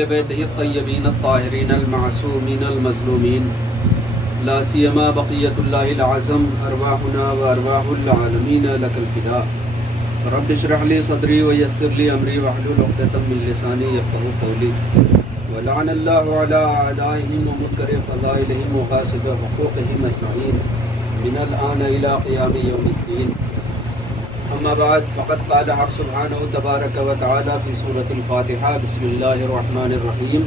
اہل بیتہ الطیبین الطاہرین المعصومین المظلومین لا سیما بقیۃ اللہ العظم ارواحنا و ارواح العالمین لک الفداء رب اشرح لی صدری ویسر لی امری واحلل عقدۃ من لسانی یفقهوا قولی ولعن اللہ علی اعدائهم ومنکر فضائلهم وغاصب حقوقهم اجمعین من الآن الى قیام یوم الدین. اما بعد فقد قال حق سبحانہ تبارک و تعالی فی سورۃ الفاتحہ بسم اللہ الرحمن الرحیم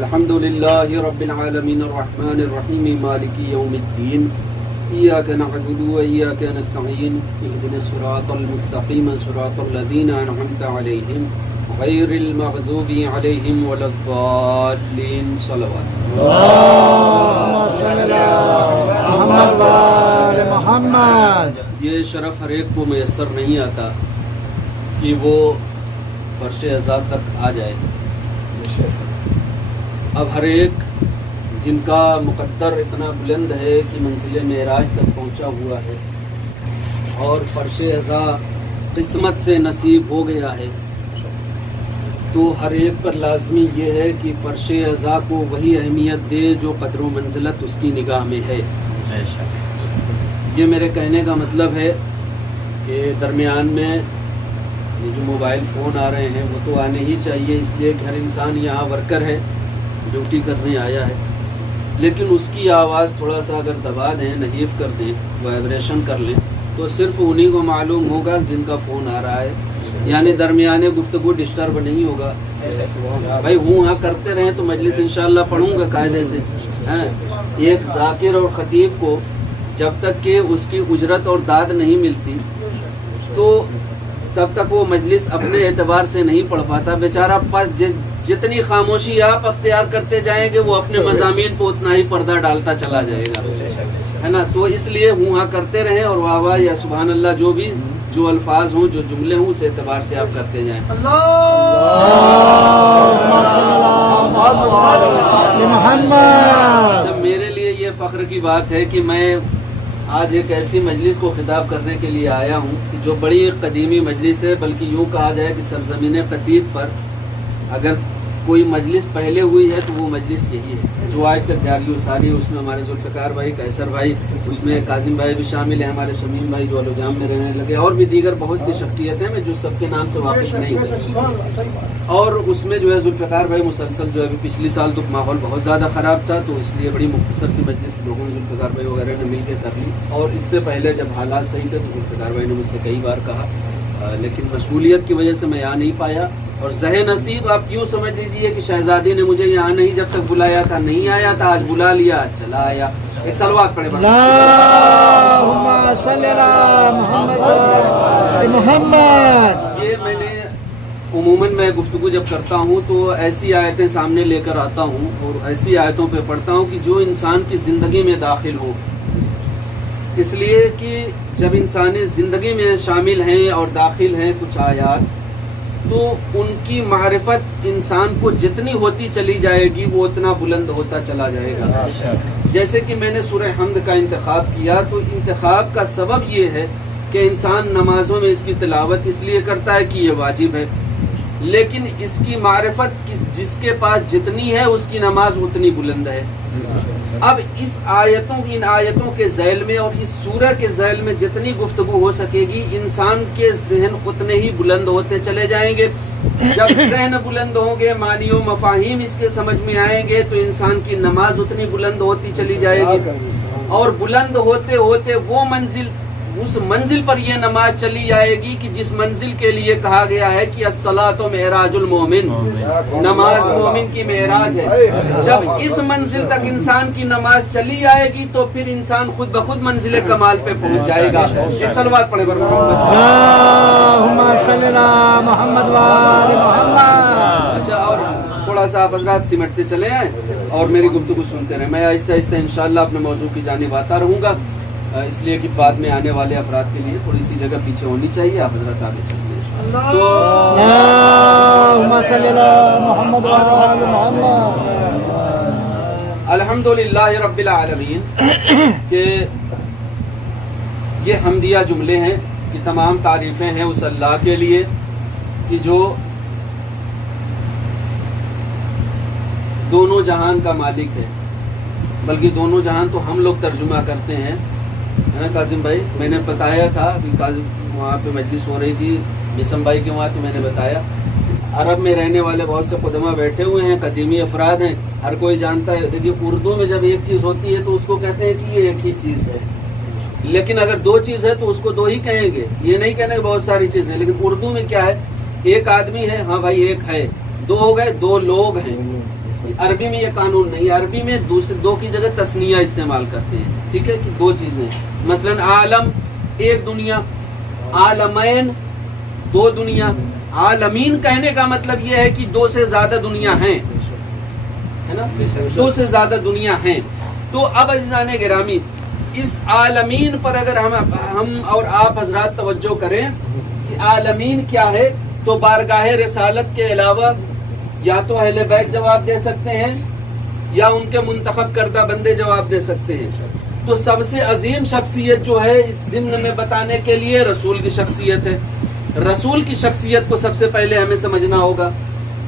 الحمد للہ رب العالمین الرحمن الرحیم مالک یوم الدین ایاک نعبد و ایاک نستعین اهدنا الصراط المستقیم صراط الذین انعمت علیہم غیر المغضوب علیہم ولا الضالین. صلوات اللهم صل علی محمد و آل محمد. یہ شرف ہر ایک کو میسر نہیں آتا کہ وہ فرش عزا تک آ جائے. اب ہر ایک جن کا مقدر اتنا بلند ہے کہ منزل معراج تک پہنچا ہوا ہے اور فرش عزا قسمت سے نصیب ہو گیا ہے، تو ہر ایک پر لازمی یہ ہے کہ فرش عزا کو وہی اہمیت دے جو قدر و منزلت اس کی نگاہ میں ہے. یہ میرے کہنے کا مطلب ہے کہ درمیان میں یہ جو موبائل فون آ رہے ہیں وہ تو آنے ہی چاہیے، اس لیے کہ ہر انسان یہاں ورکر ہے، ڈیوٹی کرنے آیا ہے، لیکن اس کی آواز تھوڑا سا اگر دبا دیں، نحیف کر دیں، وائبریشن کر لیں تو صرف انہی کو معلوم ہوگا جن کا فون آ رہا ہے، یعنی درمیانے گفتگو ڈسٹرب نہیں ہوگا. بھائی ہوں ہاں کرتے رہیں تو مجلس انشاءاللہ پڑھوں گا قاعدے سے. ایک ذاکر اور خطیب کو جب تک کہ اس کی اجرت اور داد نہیں ملتی تو تب تک وہ مجلس اپنے اعتبار سے نہیں پڑھ پاتا. بیچارہ پاس جتنی خاموشی آپ اختیار کرتے جائیں گے وہ اپنے مضامین پہ اتنا ہی پردہ ڈالتا چلا جائے گا، ہے نا. تو اس لیے ہوں ہاں کرتے رہیں اور واہ واہ یا سبحان اللہ جو بھی جو الفاظ ہوں جو جملے ہوں اس اعتبار سے آپ کرتے جائیں. اچھا، میرے لیے یہ فخر کی بات ہے کہ میں آج ایک ایسی مجلس کو خطاب کرنے کے لیے آیا ہوں جو بڑی قدیمی مجلس ہے، بلکہ یوں کہا جائے کہ سرزمین قطیب پر اگر کوئی مجلس پہلے ہوئی ہے تو وہ مجلس یہی ہے جو آج تک جاری و ساری. اس میں ہمارے ذوالفقار بھائی، قیصر بھائی، اس میں کاظم بھائی بھی شامل ہیں، ہمارے شمیم بھائی جو الوجام میں رہنے لگے، اور بھی دیگر بہت سی شخصیتیں ہیں جو سب کے نام سے واقف نہیں ہوئی. اور اس میں جو ہے ذوالفقار بھائی مسلسل جو ہے پچھلی سال تو ماحول بہت زیادہ خراب تھا تو اس لیے بڑی مختصر سی مجلس لوگوں نے ذوالفقار بھائی وغیرہ نے مل کے کر لی. اور اس سے پہلے جب حالات صحیح تھے تو ذوالفقار بھائی نے مجھ سے کئی بار کہا، لیکن مشغولیت کی وجہ سے میں آ نہیں پایا. اور زہ نصیب آپ یوں سمجھ لیجیے کہ شہزادی نے مجھے یہاں نہیں جب تک بلایا تھا نہیں آیا تھا، آج بلا لیا چلا آیا. ایک سلوات پڑھے اللہم صلی علی محمد و آل محمد. یہ میں نے عموماً میں گفتگو جب کرتا ہوں تو ایسی آیتیں سامنے لے کر آتا ہوں اور ایسی آیتوں پہ پڑھتا ہوں کہ جو انسان کی زندگی میں داخل ہو، اس لیے کہ جب انسانی زندگی میں شامل ہیں اور داخل ہیں کچھ آیات تو ان کی معرفت انسان کو جتنی ہوتی چلی جائے گی وہ اتنا بلند ہوتا چلا جائے گا. جیسے کہ میں نے سورہ حمد کا انتخاب کیا تو انتخاب کا سبب یہ ہے کہ انسان نمازوں میں اس کی تلاوت اس لیے کرتا ہے کہ یہ واجب ہے، لیکن اس کی معرفت جس کے پاس جتنی ہے اس کی نماز اتنی بلند ہے. اب ان آیتوں کے ذیل میں اور اس سورہ کے ذیل میں جتنی گفتگو ہو سکے گی انسان کے ذہن اتنے ہی بلند ہوتے چلے جائیں گے. جب ذہن بلند ہوں گے، معنی و مفاہیم اس کے سمجھ میں آئیں گے تو انسان کی نماز اتنی بلند ہوتی چلی جائے گی، اور بلند ہوتے ہوتے وہ منزل، اس منزل پر یہ نماز چلی جائے گی کہ جس منزل کے لیے کہا گیا ہے کہ الصلاۃ معراج المومن، نماز مومن کی معراج ہے. جب اس منزل تک انسان کی نماز چلی جائے گی تو پھر انسان خود بخود منزل کمال پہ پہنچ جائے گا. ایک صلوات پڑھے بر محمد. اللہم صلی علی محمد و آل محمد. اچھا، اور تھوڑا سا آپ حضرات سمٹتے چلے ہیں اور میری گفتگو سنتے رہیں. میں آہستہ آہستہ انشاءاللہ اپنے موضوع کی جانب آتا رہوں گا، اس لیے کہ بعد میں آنے والے افراد کے لیے تھوڑی سی جگہ پیچھے ہونی چاہیے. آپ حضرات آگے چلیے. اللہم صلی علی محمد و آل محمد. الحمدللہ رب العالمین کہ یہ حمدیہ جملے ہیں کہ تمام تعریفیں ہیں اس اللہ کے لیے کہ جو دونوں جہان کا مالک ہے، بلکہ دونوں جہان تو ہم لوگ ترجمہ کرتے ہیں، ہے نا قاسم بھائی؟ میں نے بتایا تھا کہ وہاں پہ مجلس ہو رہی تھی بسم بھائی کے وہاں، تو میں نے بتایا عرب میں رہنے والے بہت سے قدماء بیٹھے ہوئے ہیں، قدیمی افراد ہیں، ہر کوئی جانتا ہے۔ دیکھیے اردو میں جب ایک چیز ہوتی ہے تو اس کو کہتے ہیں کہ یہ ایک ہی چیز ہے، لیکن اگر دو چیز ہے تو اس کو دو ہی کہیں گے، یہ نہیں کہنے کہ بہت ساری چیزیں۔ لیکن اردو میں کیا ہے، ایک آدمی ہے، ہاں بھائی ایک ہے، دو ہو گئے، دو لوگ ہیں۔ عربی میں یہ قانون نہیں، عربی میں دو کی جگہ تسنیہ استعمال کرتے ہیں، ٹھیک ہے، کہ دو چیزیں، مثلا عالم ایک دنیا، عالمین دو دنیا، عالمین کہنے کا مطلب یہ ہے کہ دو سے زیادہ دنیا ہیں، ہے نا، دو سے زیادہ دنیا ہیں۔ تو اب عزیزان گرامی، اس عالمین پر اگر ہم اور آپ حضرات توجہ کریں کہ عالمین کیا ہے، تو بارگاہ رسالت کے علاوہ یا تو اہل بیت جواب دے سکتے ہیں یا ان کے منتخب کردہ بندے جواب دے سکتے ہیں۔ تو سب سے عظیم شخصیت جو ہے اس ضمن میں بتانے کے لیے رسول کی شخصیت ہے۔ رسول کی شخصیت کو سب سے پہلے ہمیں سمجھنا ہوگا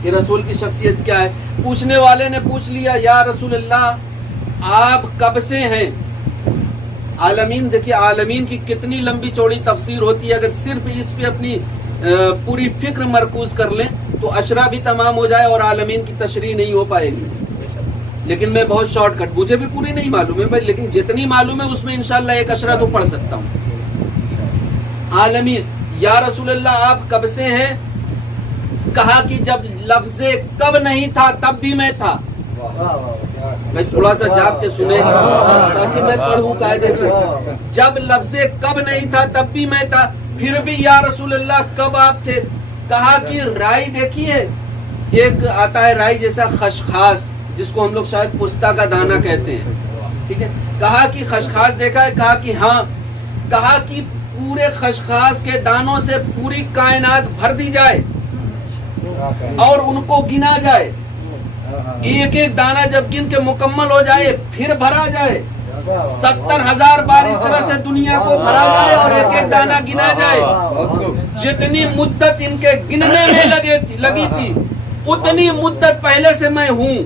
کہ رسول کی شخصیت کیا ہے۔ پوچھنے والے نے پوچھ لیا، یا رسول اللہ آپ کب سے ہیں؟ عالمین، دیکھیے عالمین کی کتنی لمبی چوڑی تفسیر ہوتی ہے، اگر صرف اس پہ اپنی پوری فکر مرکوز کر لیں تو اشرا بھی تمام ہو جائے اور عالمین کی تشریح نہیں ہو پائے گی۔ لیکن میں بہت شارٹ کٹ، مجھے بھی پوری نہیں معلوم ہے بھائی، لیکن جتنی معلوم ہے اس میں انشاءاللہ ایک اشرا تو پڑھ سکتا ہوں۔ عالمین، یا رسول اللہ آپ کب سے ہیں؟ کہا کہ جب لفظ کب نہیں تھا تب بھی میں تھا۔ میں تھوڑا سا جاگ کے سنیں تاکہ میں پڑھوں قاعدے سے۔ جب لفظ کب نہیں تھا تب بھی میں تھا، پھر بھی یا رسول اللہ کب آپ تھے؟ کہا کہ رائی دیکھیے، ایک آتا ہے رائی جیسا خشخاش، جس کو ہم لوگ شاید پستہ کا دانہ کہتے ہیں، ٹھیک ہے۔ کہا کہ خشخاش دیکھا ہے؟ کہا کہ ہاں۔ کہا کہ پورے خشخاش کے دانوں سے پوری کائنات بھر دی جائے اور ان کو گنا جائے، ایک ایک دانہ جب گن کے مکمل ہو جائے پھر بھرا جائے، 70,000 بار اس طرح سے دنیا کو بھرا جائے اور ایک ایک دانہ گنا جائے، جتنی مدت ان کے گننے میں لگی تھی اتنی مدت پہلے سے میں ہوں،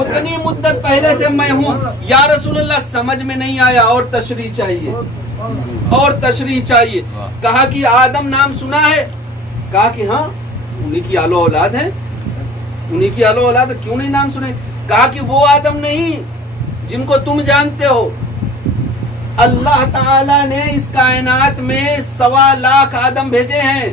اتنی مدت پہلے سے میں ہوں۔ یا رسول اللہ سمجھ میں نہیں آیا، اور تشریح چاہیے، اور تشریح چاہیے۔ کہا کہ آدم نام سنا ہے؟ کہا کہ ہاں، انہی کی آل و اولاد ہے، انہی کی آل و اولاد ہے، کیوں نہیں نام سنے؟ کہا کہ وہ آدم نہیں جن کو تم جانتے ہو، اللہ تعالی نے اس کائنات میں 1.25 لاکھ آدم بھیجے ہیں۔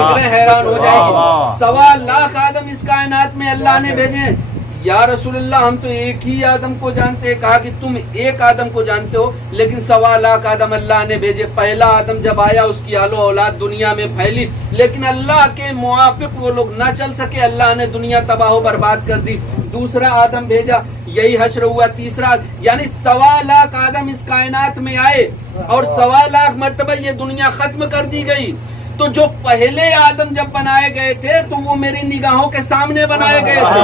فکریں حیران ہو جائے گی، 1.25 لاکھ آدم اس کائنات میں اللہ نے بھیجے ہیں۔ یا رسول اللہ ہم تو ایک ہی آدم کو جانتے ہیں۔ کہا کہ تم ایک آدم کو جانتے ہو لیکن 1.25 لاکھ آدم اللہ نے بھیجے۔ پہلا آدم جب آیا اس کی آل و اولاد دنیا میں پھیلی، لیکن اللہ کے موافق وہ لوگ نہ چل سکے، اللہ نے دنیا تباہ و برباد کر دی۔ دوسرا آدم بھیجا، یہی حشر ہوا، تیسرا، یعنی 1.25 لاکھ آدم اس کائنات میں آئے اور 1.25 لاکھ مرتبہ یہ دنیا ختم کر دی گئی۔ تو جو پہلے آدم جب بنائے گئے تھے تو وہ میری نگاہوں کے سامنے بنائے گئے تھے،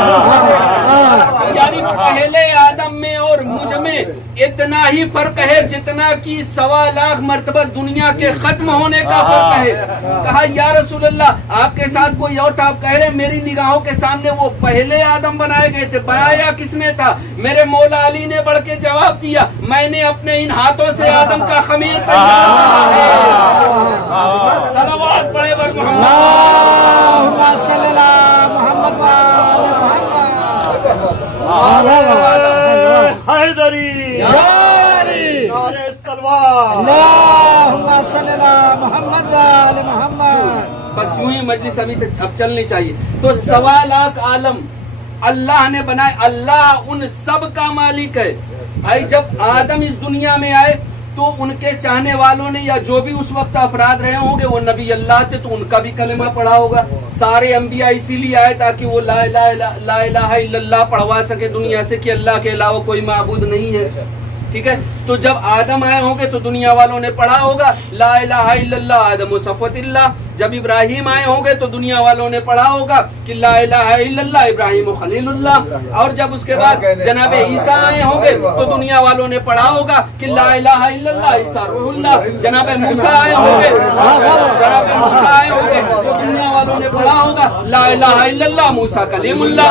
یعنی پہلے آدم میں اور مجھ میں اتنا ہی فرق ہے جتنا کہ 1.25 لاکھ مرتبہ دنیا کے ختم ہونے کا فرق ہے۔ کہا یا رسول اللہ آپ کے ساتھ کوئی اور تھا؟ آپ کہہ رہے میری نگاہوں کے سامنے وہ پہلے آدم بنائے گئے تھے۔ بنایا کس نے تھا؟ میرے مولا علی نے بڑھ کے جواب دیا، میں نے اپنے ان ہاتھوں سے آدم کا خمیر تیار کیا۔ صلوات پڑھے بر محمد، اللہم صلی علی محمد وآل محمد، حیدری یاری، نعرہ تلوار، اللہم صلی علی محمد وآل محمد۔ بس یوں ہی مجلس ابھی تک اب چلنی چاہیے۔ تو 1.25 لاکھ عالم اللہ نے بنائے، اللہ ان سب کا مالک ہے۔ بھائی جب آدم اس دنیا میں آئے تو ان کے چاہنے والوں نے یا جو بھی اس وقت افراد رہے ہوں گے وہ نبی اللہ تھے تو ان کا بھی کلمہ پڑھا ہوگا۔ سارے انبیاء اسی لیے آئے تاکہ وہ لا الہ الا اللہ پڑھوا سکے دنیا سے کہ اللہ کے علاوہ کوئی معبود نہیں ہے، ٹھیک ہے۔ تو جب آدم آئے ہوں گے تو دنیا والوں نے پڑھا ہوگا لا الہ الا اللہ آدم و صفوت اللہ، جب ابراہیم آئے ہوں گے تو دنیا والوں نے پڑھا ہوگا کہ لا الہ الا اللہ ابراہیم خلیل اللہ، اور جب اس کے بعد جناب عیسیٰ آئے ہوں گے تو دنیا والوں نے پڑھا ہوگا کہ لا الہ الا اللہ عیسیٰ روح اللہ، جناب موسیٰ آئے ہوں گے تو دنیا والوں نے پڑھا ہوگا لا الہ الا اللہ موسیٰ کلیم اللہ،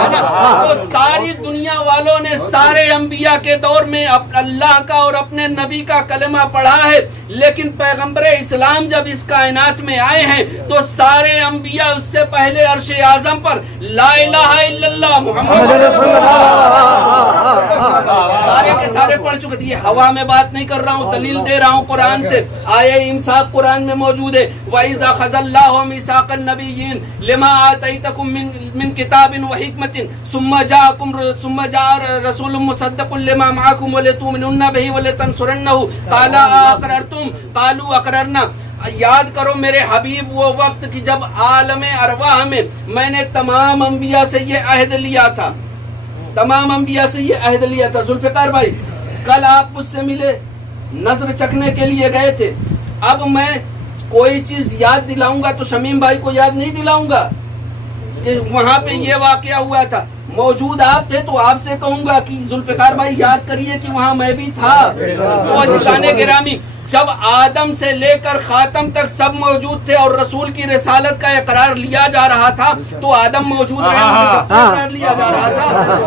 ہے نا؟ تو ساری دنیا والوں نے سارے انبیاء کے دور میں اللہ کا اور اپنے نبی کا کلمہ پڑھا ہے، لیکن پیغمبر اسلام جب اس کائنات میں آئے ہیں تو سارے انبیاء اس سے پہلے عرش اعظم پر لا الہ الا اللہ محمد رسول اللہ سارے کے سارے پڑھ چکے تھے۔ یہ ہوا میں بات نہیں کر رہا ہوں، دلیل دے رہا ہوں قرآن سے۔ آیہ امساک قرآن میں موجود ہے، وَإِذَا خَذَ اللَّهُ مِيثَاقَ النَّبِيِّينَ لِمَا آتَيْتَكُم مِّن كِتَابٍ وَحِكْمَةٍ ثُمَّ جَاءَ رَسُولٌ مُّصَدِّقٌ لِّمَا مَعَكُمْ وَلِتُؤْمِنُنَّ بِهِ وَلِتَنصُرُنَّهُ قَالَ أَأَقْرَرْتُمْ قَالُوا أَقْرَرْنَا۔ یاد کرو میرے حبیب وہ وقت کی جب عالم ارواح میں نے تمام انبیاء سے یہ عہد لیا تھا، تمام انبیاء سے یہ عہد لیا تھا۔ ذوالفقار بھائی کل آپ مجھ سے ملے، نظر چکھنے کے لیے گئے تھے، اب میں کوئی چیز یاد دلاؤں گا تو شمیم بھائی کو یاد نہیں دلاؤں گا کہ وہاں پہ یہ واقعہ ہوا تھا، موجود آپ تھے تو آپ سے کہوں گا کہ ذوالفقار بھائی یاد کریے کہ وہاں میں بھی تھا۔ تو عزیزان گرامی جب آدم سے لے کر خاتم تک سب موجود تھے اور رسول کی رسالت کا اقرار لیا جا رہا تھا تو آدم موجود رہے، اقرار لیا جا رہا تھا،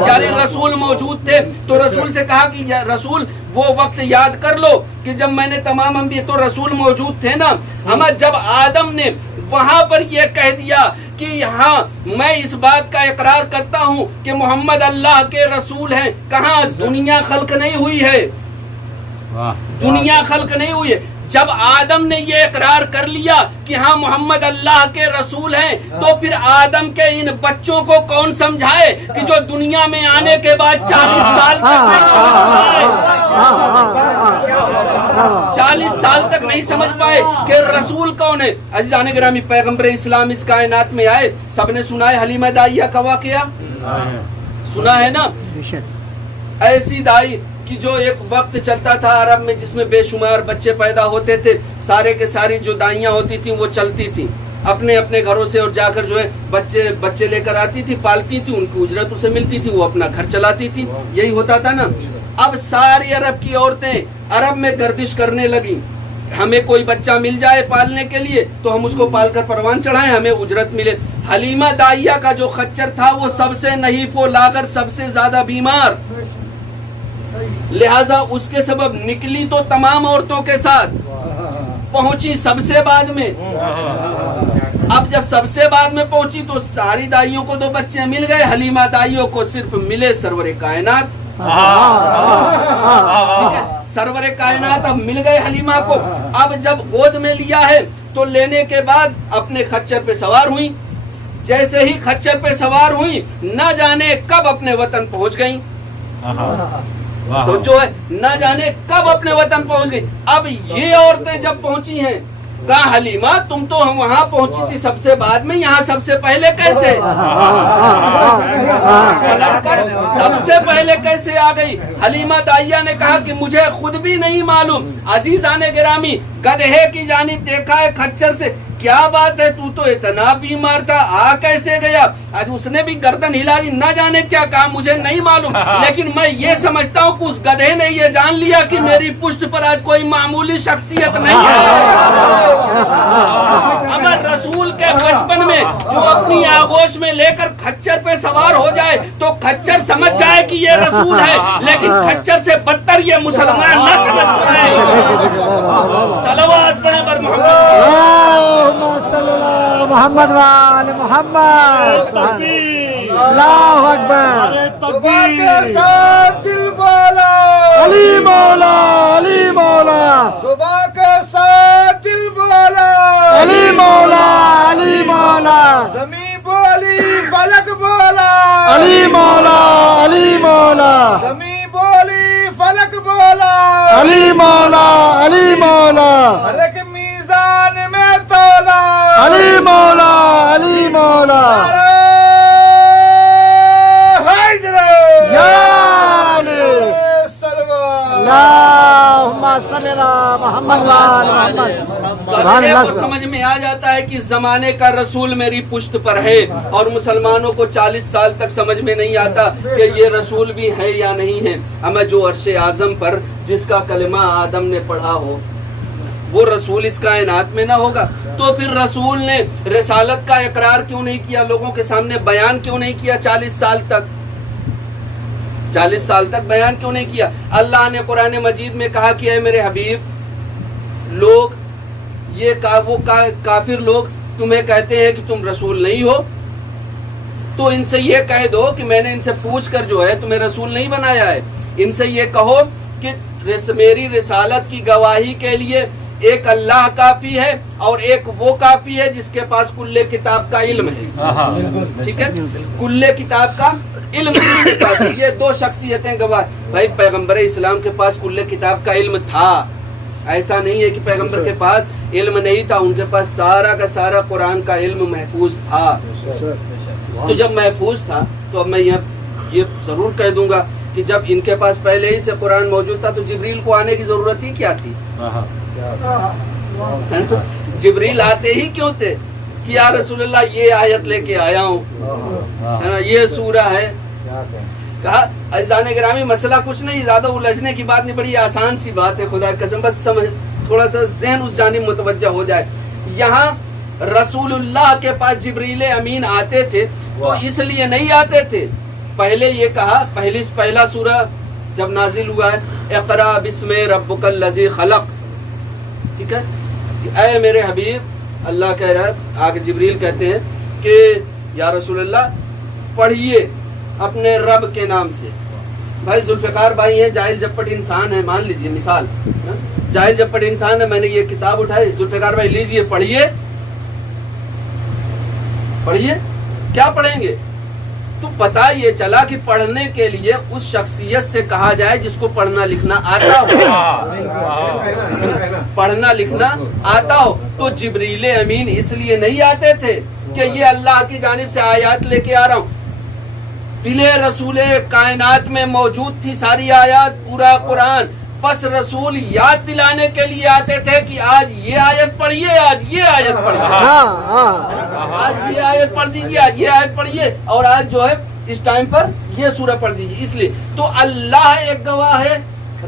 یعنی رسول موجود تھے تو رسول سے کہا کہ رسول وہ وقت یاد کر لو کہ جب میں نے تمام انبیاء، تو رسول موجود تھے نا۔ اما جب آدم نے وہاں پر یہ کہہ دیا کہ ہاں میں اس بات کا اقرار کرتا ہوں کہ محمد اللہ کے رسول ہیں، کہاں دنیا خلق نہیں ہوئی ہے، دنیا خلق نہیں ہوئی ہے۔ جب آدم نے یہ اقرار کر لیا کہ ہاں محمد اللہ کے رسول ہیں تو پھر آدم کے ان بچوں کو کون سمجھائے کہ جو دنیا میں آنے کے بعد 40 سال تک نہیں سمجھ پائے کہ رسول کون ہے۔ عزیزان گرامی پیغمبر اسلام اس کائنات میں آئے، سب نے سنا ہے حلیمہ داعیہ کا واقعہ، سنا ہے نا؟ ایسی دائی کہ جو ایک وقت چلتا تھا عرب میں جس میں بے شمار بچے پیدا ہوتے تھے، سارے کے ساری جو دائیاں ہوتی تھیں وہ چلتی تھیں اپنے اپنے گھروں سے، اور جا کر جو ہے بچے لے کر آتی تھی، پالتی تھی، ان کی اجرت اسے ملتی تھی، وہ اپنا گھر چلاتی تھی، یہی ہوتا تھا نا۔ اب ساری عرب کی عورتیں عرب میں گردش کرنے لگیں، ہمیں کوئی بچہ مل جائے پالنے کے لیے تو ہم اس کو پال کر پروان چڑھائیں، ہمیں اجرت ملے۔ حلیمہ داعیہ کا جو خچر تھا وہ سب سے نحیف و لاغر، سب سے زیادہ بیمار، لہذا اس کے سبب نکلی تو تمام عورتوں کے ساتھ، پہنچی سب سے بعد میں۔ اب جب سب سے بعد میں پہنچی تو ساری دائیوں کو 2 بچے مل گئے، حلیمہ دائیوں کو صرف ملے سرور کائنات، ٹھیک ہے، سرور کائنات اب مل گئے حلیمہ کو۔ اب جب گود میں لیا ہے تو لینے کے بعد اپنے خچر پہ سوار ہوئی، جیسے ہی خچر پہ سوار ہوئی نہ جانے کب اپنے وطن پہنچ گئیں، تو جو ہے نہ جانے کب اپنے وطن پہنچ گئی۔ اب یہ عورتیں جب پہنچی ہیں، کہا حلیمہ تم تو وہاں پہنچی تھی سب سے بعد میں، یہاں سب سے پہلے کیسے پلٹ کر سب سے پہلے کیسے آ گئی؟ حلیمہ داعیہ نے کہا کہ مجھے خود بھی نہیں معلوم۔ عزیزان گرامی گدھے کی جانب دیکھا ہے خچر سے، کیا بات ہے تو اتنا بیمار تھا، آ کیسے گیا؟ آج اس نے بھی گردن ہلا دی، نہ جانے کیا کہا مجھے نہیں معلوم، لیکن میں یہ سمجھتا ہوں کہ اس گدھے نے یہ جان لیا کہ میری پشت پر آج کوئی معمولی شخصیت نہیں ہے۔ امر رسول کے بچپن میں جو اپنی آغوش میں لے کر خچر پہ سوار ہو جائے تو خچر سمجھ جائے کہ یہ رسول ہے، لیکن خچر سے بدتر یہ مسلمان نہ سمجھ پائے۔ صلوات پڑھیں بر محمد وآل محمد، اللہ اکبر، صبح کے ساتھ دل بولا، علی مولا، علی مولا، صبح کے ساتھ دل بولا، علی مولا، علی مولا، زمین بولی فلک بولا، علی مولا، علی مولا، زمین بولی فلک بولا، علی مولا، علی مولا، فلک میزان میں تولا، علی مولا، علی مولا، اللہم صلی علی محمد وآل محمد۔ اللہ کو سمجھ میں آ جاتا ہے کہ زمانے کا رسول میری پشت پر ہے، اور مسلمانوں کو 40 سال تک سمجھ میں نہیں آتا کہ یہ رسول بھی ہے یا نہیں ہے۔ اما جو عرش اعظم پر جس کا کلمہ آدم نے پڑھا ہو وہ رسول اس کائنات میں نہ ہوگا، تو پھر رسول نے رسالت کا اقرار کیوں نہیں کیا، لوگوں کے سامنے بیان کیوں نہیں کیا 40 سال تک؟ 40 سال تک بیان کیوں نہیں کیا؟ اللہ نے قرآن مجید میں کہا کہ اے میرے حبیب، لوگ وہ کافر لوگ تمہیں کہتے ہیں کہ تم رسول نہیں ہو، تو ان سے یہ کہہ دو کہ میں نے ان سے پوچھ کر جو ہے تمہیں رسول نہیں بنایا ہے۔ ان سے یہ کہو کہ میری رسالت کی گواہی کے لیے ایک اللہ کافی ہے اور ایک وہ کافی ہے جس کے پاس کل کتاب کا علم ہے۔ ٹھیک ہے، کل کتاب کا علم جس کے پاس ہے، یہ دو شخصیتیں گواہ۔ بھائی پیغمبر اسلام کے پاس کل کتاب کا علم تھا، ایسا نہیں ہے کہ پیغمبر کے پاس علم نہیں تھا، ان کے پاس سارا کا سارا قرآن کا علم محفوظ تھا۔ تو جب محفوظ تھا تو اب میں یہ ضرور کہہ دوں گا کہ جب ان کے پاس پہلے ہی سے قرآن موجود تھا تو جبریل کو آنے کی ضرورت ہی کیا تھی؟ جبریل آتے ہی کیوں تھے کہ یا رسول اللہ یہ آیت لے کے آیا ہوں، یہ سورہ ہے۔ کہا عزیزان گرامی مسئلہ کچھ نہیں، زیادہ الجھنے کی بات نہیں، بڑی آسان سی بات ہے، خدا کی قسم بس تھوڑا سا ذہن اس جانب متوجہ ہو جائے۔ یہاں رسول اللہ کے پاس جبریل امین آتے تھے تو اس لیے نہیں آتے تھے، پہلے یہ کہا پہلا سورہ جب نازل ہوا ہے اقرا بسم ربک الذی خلق، ٹھیک ہے، اے میرے حبیب، اللہ کہہ رہا ہے، آگے جبریل کہتے ہیں کہ یا رسول اللہ پڑھیے اپنے رب کے نام سے۔ بھائی ذوالفقار بھائی ہیں، جاہل جپٹ انسان ہے، مان لیجئے مثال، جاہل جپٹ انسان ہے، میں نے یہ کتاب اٹھائی، ذوالفقار بھائی لیجئے پڑھیے، پڑھیے، کیا پڑھیں گے؟ تو پتہ یہ چلا کہ پڑھنے کے لیے اس شخصیت سے کہا جائے جس کو پڑھنا لکھنا آتا ہو، پڑھنا لکھنا آتا ہو۔ تو جبریل امین اس لیے نہیں آتے تھے کہ یہ اللہ کی جانب سے آیات لے کے آ رہا ہوں، دل رسول کائنات میں موجود تھی ساری آیات، پورا قرآن، بس رسول یاد دلانے کے لیے آتے تھے کہ آج یہ آیت پڑھیے، آج یہ آیت پڑھیے، آج یہ آیت پڑھ دیجیے، آج یہ آیت پڑھیے، اور آج جو ہے اس ٹائم پر یہ سورہ پڑھ دیجیے۔ اس لیے تو اللہ ایک گواہ ہے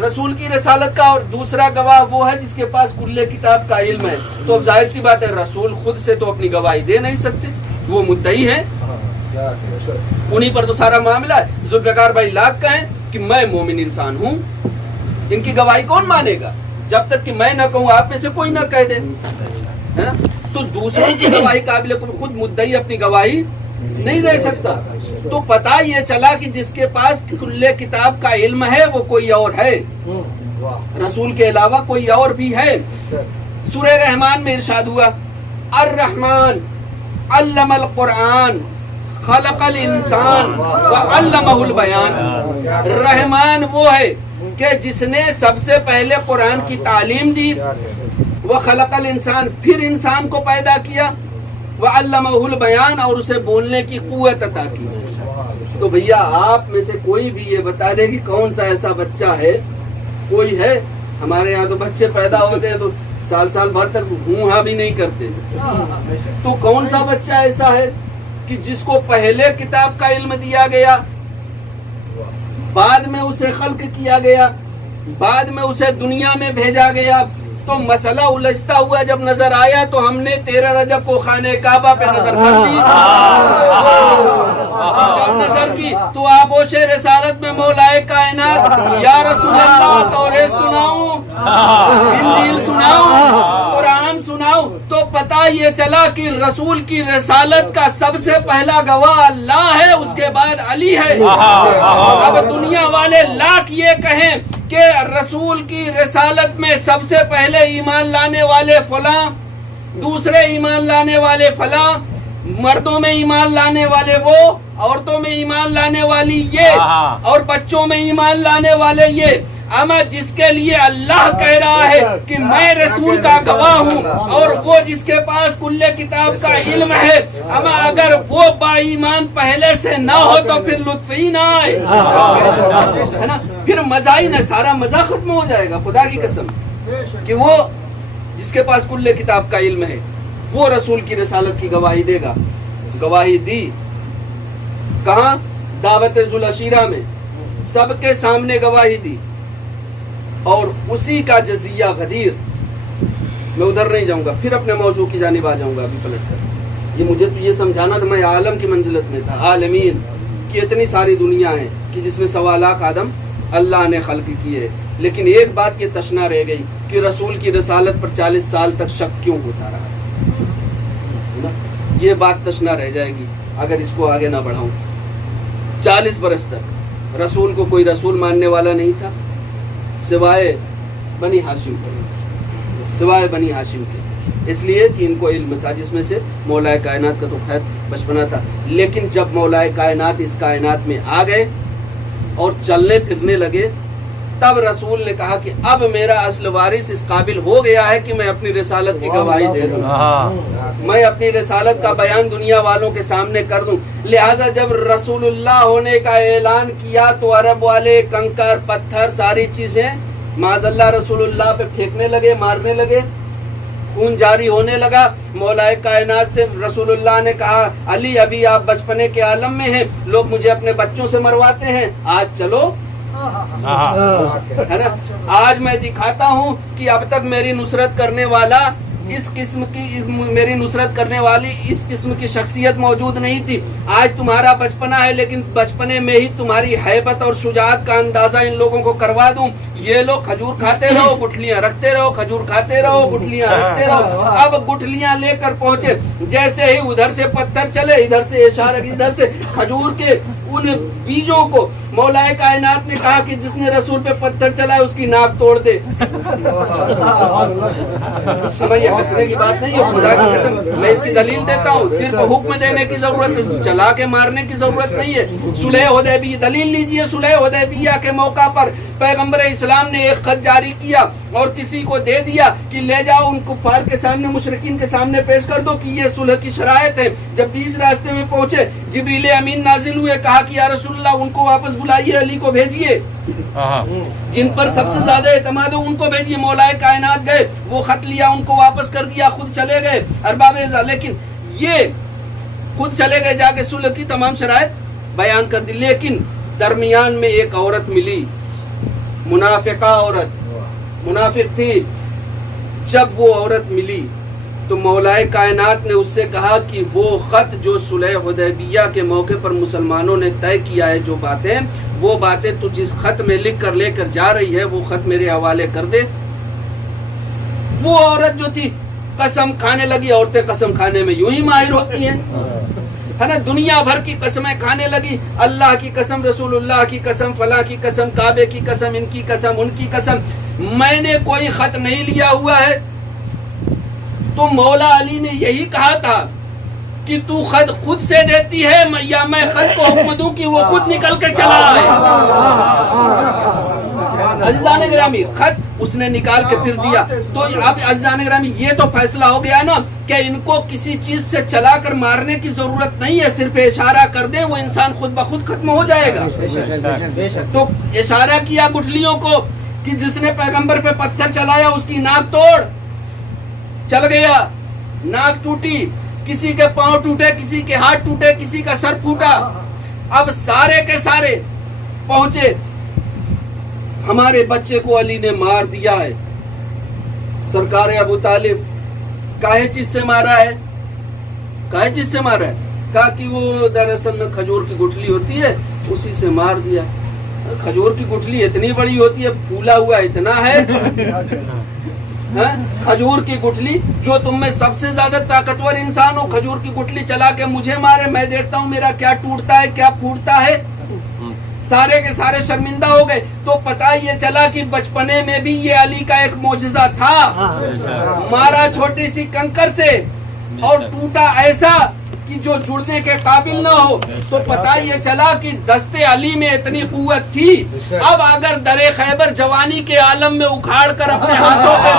رسول کی رسالت کا، اور دوسرا گواہ وہ ہے جس کے پاس کل کتاب کا علم ہے۔ تو اب ظاہر سی بات ہے رسول خود سے تو اپنی گواہی دے نہیں سکتے، وہ مدعی ہیں، انہی پر تو سارا معاملہ ہے۔ ذوالفقار بھائی لاکھ کہیں کہ میں مومن انسان ہوں، ان کی گواہی کون مانے گا جب تک کہ میں نہ کہوں، آپ میں سے کوئی نہ کہہ دے، ہے نا؟ تو دوسروں کی گواہی قابل، خود مدعی اپنی گواہی نہیں دے سکتا۔ تو پتہ یہ چلا کہ جس کے پاس کل کتاب کا علم ہے وہ کوئی اور ہے، رسول کے علاوہ کوئی اور بھی ہے۔ سورہ رحمان میں ارشاد ہوا الرحمن علم القرآن خلق الانسان وعلمہ البیان۔ رحمان وہ ہے کہ جس نے سب سے پہلے قرآن کی تعلیم دی، وہ خلق الانسان، پھر انسان کو پیدا کیا، وعلمہ البیان، اور اسے بولنے کی قوت عطا کی۔ تو بھیا آپ میں سے کوئی بھی یہ بتا دے کہ کون سا ایسا بچہ ہے، کوئی ہے؟ ہمارے یہاں تو بچے پیدا ہوتے ہیں تو سال بھر تک ہوں ہاں بھی نہیں کرتے، تو کون سا بچہ ایسا ہے کہ جس کو پہلے کتاب کا علم دیا گیا، بعد میں اسے خلق کیا گیا، بعد میں اسے دنیا میں بھیجا گیا؟ تو مسئلہ الجھتا ہوا جب نظر آیا تو ہم نے 13 رجب کو خانہ کعبہ پہ نظر کر لی، جب نظر کی تو آبوش رسالت میں مولائے کائنات یا رسول اللہ توریت سناؤں، انجیل سناؤں، قرآن سناؤں، تو پتہ یہ چلا کہ رسول کی رسالت کا سب سے پہلا گواہ اللہ ہے، اس کے بعد علی ہے۔ اب دنیا والے لاکھ یہ کہیں کہ رسول کی رسالت میں سب سے پہلے ایمان لانے والے فلاں، دوسرے ایمان لانے والے فلاں، مردوں میں ایمان لانے والے وہ، عورتوں میں ایمان لانے والی یہ، اور بچوں میں ایمان لانے والے یہ۔ اما جس کے لیے اللہ کہہ رہا ہے کہ میں رسول کا گواہ ہوں، اور وہ جس کے پاس کل کتاب کا علم ہے، اما اگر وہ با ایمان پہلے سے نہ ہو تو پھر لطف ہی نہ آئے، ہے نا؟ پھر مزہ ہی نہ، سارا مزہ ختم ہو جائے گا، خدا کی قسم، کہ وہ جس کے پاس کل کتاب کا علم ہے وہ رسول کی رسالت کی گواہی دے گا. گواہی دی کہاں؟ دعوت ذوالعشیرہ میں سب کے سامنے گواہی دی. اور اسی کا جزیہ غدیر، میں ادھر نہیں جاؤں گا، پھر اپنے موضوع کی جانب آ جاؤں گا ابھی پلٹ کر. یہ مجھے تو یہ سمجھانا تھا، میں عالم کی منزلت میں تھا، عالمین کی اتنی ساری دنیا ہے کہ جس میں 1.25 لاکھ آدم اللہ نے خلق کیے، لیکن ایک بات یہ تشنا رہ گئی کہ رسول کی رسالت پر 40 سال تک شک کیوں ہوتا رہا. یہ بات تشنا رہ جائے گی اگر اس کو آگے نہ بڑھاؤں. 40 برس تک رسول کو کوئی رسول ماننے والا نہیں تھا سوائے بنی ہاشم کے، سوائے بنی ہاشم کے، اس لیے کہ ان کو علم تھا، جس میں سے مولا کائنات کا تو خیر بچپنا تھا. لیکن جب مولا کائنات اس کائنات میں آ گئے اور چلنے پھرنے لگے، تب رسول نے کہا کہ اب میرا اصل وارث اس قابل ہو گیا ہے کہ میں اپنی رسالت کی گواہی دے دوں، میں اپنی رسالت کا بیان دنیا والوں کے سامنے کر دوں. لہٰذا جب رسول اللہ ہونے کا اعلان کیا تو عرب والے کنکر پتھر ساری چیزیں معاذ اللہ رسول اللہ پہ پھینکنے لگے، مارنے لگے، خون جاری ہونے لگا. مولا کائنات سے رسول اللہ نے کہا علی ابھی آپ بچپنے کے عالم میں ہیں، لوگ مجھے اپنے بچوں سے مرواتے ہیں، آج چلو ہے نا، آج میں دکھاتا ہوں کہ اب تک میری نصرت کرنے والا اس قسم کی، میری نصرت کرنے والی اس قسم کی شخصیت موجود نہیں تھی. آج تمہارا بچپنا ہے لیکن بچپنے میں ہی تمہاری ہیبت اور شجاعت کا اندازہ ان لوگوں کو کروا دوں. یہ لوگ کھجور کھاتے رہو، گٹھلیاں رکھتے رہو، کھجور کھاتے رہو، گٹھلیاں رکھتے رہو. اب گٹھلیاں لے کر پہنچے، جیسے ہی ادھر سے پتھر چلے، ادھر سے اشارہ، ادھر سے کھجور کے ان بیجوں کو مولا کائنات نے کہا کہ جس نے رسول پہ پتھر چلا ہے اس کی ناک توڑ دے. یہ ہنسنے کی بات نہیں ہے، خدا کی قسم میں اس کی دلیل دیتا ہوں. صرف حکم دینے کی ضرورت ہے، چلا کے مارنے کی ضرورت نہیں ہے. صلح حدیبیہ دلیل لیجئے، صلح حدیبیہ کے موقع پر پیغمبر اسلام نے ایک خط جاری کیا اور کسی کو دے دیا کہ لے جاؤ ان کفار کے سامنے، مشرکین کے سامنے پیش کر دو کہ یہ صلح کی شرائط ہے. جب بیچ راستے میں پہنچے جبریل امین نازل ہوئے، کہا کہ یا رسول اللہ ان کو واپس بلائیے، علی کو بھیجیے، جن پر سب سے زیادہ اعتماد ہو ان کو بھیجیے. مولا کائنات گئے، وہ خط لیا، ان کو واپس کر دیا، خود چلے گئے ارباب اعزاز. لیکن یہ خود چلے گئے، جا کے صلح کی تمام شرائط بیان کر دی. لیکن درمیان میں ایک عورت ملی، منافقہ عورت، منافق تھی. جب وہ عورت ملی تو مولا کائنات نے اس سے کہا کہ وہ خط جو صلح حدیبیہ کے موقع پر مسلمانوں نے طے کیا ہے، جو باتیں، وہ باتیں تو جس خط میں لکھ کر لے کر جا رہی ہے وہ خط میرے حوالے کر دے. وہ عورت جو تھی قسم کھانے لگی. عورتیں قسم کھانے میں یوں ہی ماہر ہوتی ہیں، ہے نا، دنیا بھر کی قسمیں کھانے لگی. اللہ کی قسم، رسول اللہ کی قسم، فلاں کی قسم، کعبے کی قسم، ان کی قسم، ان کی قسم، میں نے کوئی خط نہیں لیا ہوا ہے. تو مولا علی نے یہی کہا تھا کہ تو خط خود سے دیتی ہے یا میں خط کو حکم دوں کہ وہ خود نکل کے چلا آئے. عزیزان گرامی، خط اس نے نکال کے پھر دیا. تو اب عزیزان گرامی یہ تو فیصلہ ہو گیا نا کہ ان کو کسی چیز سے چلا کر مارنے کی ضرورت نہیں ہے، صرف اشارہ کر دیں وہ انسان خود بخود ختم ہو جائے گا. تو اشارہ کیا گٹھلیوں کو کہ جس نے پیغمبر پہ پتھر چلایا اس کی ناک توڑ. چل گیا، ناک ٹوٹی، کسی کے پاؤں ٹوٹے، کسی کے ہاتھ ٹوٹے، کسی کا سر پھوٹا. اب سارے کے سارے پہنچے، ہمارے بچے کو علی نے مار دیا ہے. سرکار ابو طالب کاہے چیز سے مارا ہے؟ کاہے چیز سے مارا ہے؟ کہا کہ وہ دراصل میں کھجور کی گٹھلی ہوتی ہے اسی سے مار دیا. کھجور کی گٹھلی اتنی بڑی ہوتی ہے، پھولا ہوا اتنا ہے. کھجور کی گٹھلی، جو تم میں سب سے زیادہ طاقتور انسان ہو، کھجور کی گٹھلی چلا کے مجھے مارے، میں دیکھتا ہوں میرا کیا ٹوٹتا ہے کیا پھوٹتا ہے. سارے کے سارے شرمندہ ہو گئے. تو پتہ یہ چلا کہ بچپنے میں بھی یہ علی کا ایک معجزہ تھا. مارا چھوٹی سی کنکر سے اور ٹوٹا ایسا کہ جو جڑنے کے قابل نہ ہو. تو پتہ یہ چلا کہ دست علی میں اتنی قوت تھی. اب اگر در خیبر جوانی کے عالم میں اکھاڑ کر اپنے ہاتھوں پہ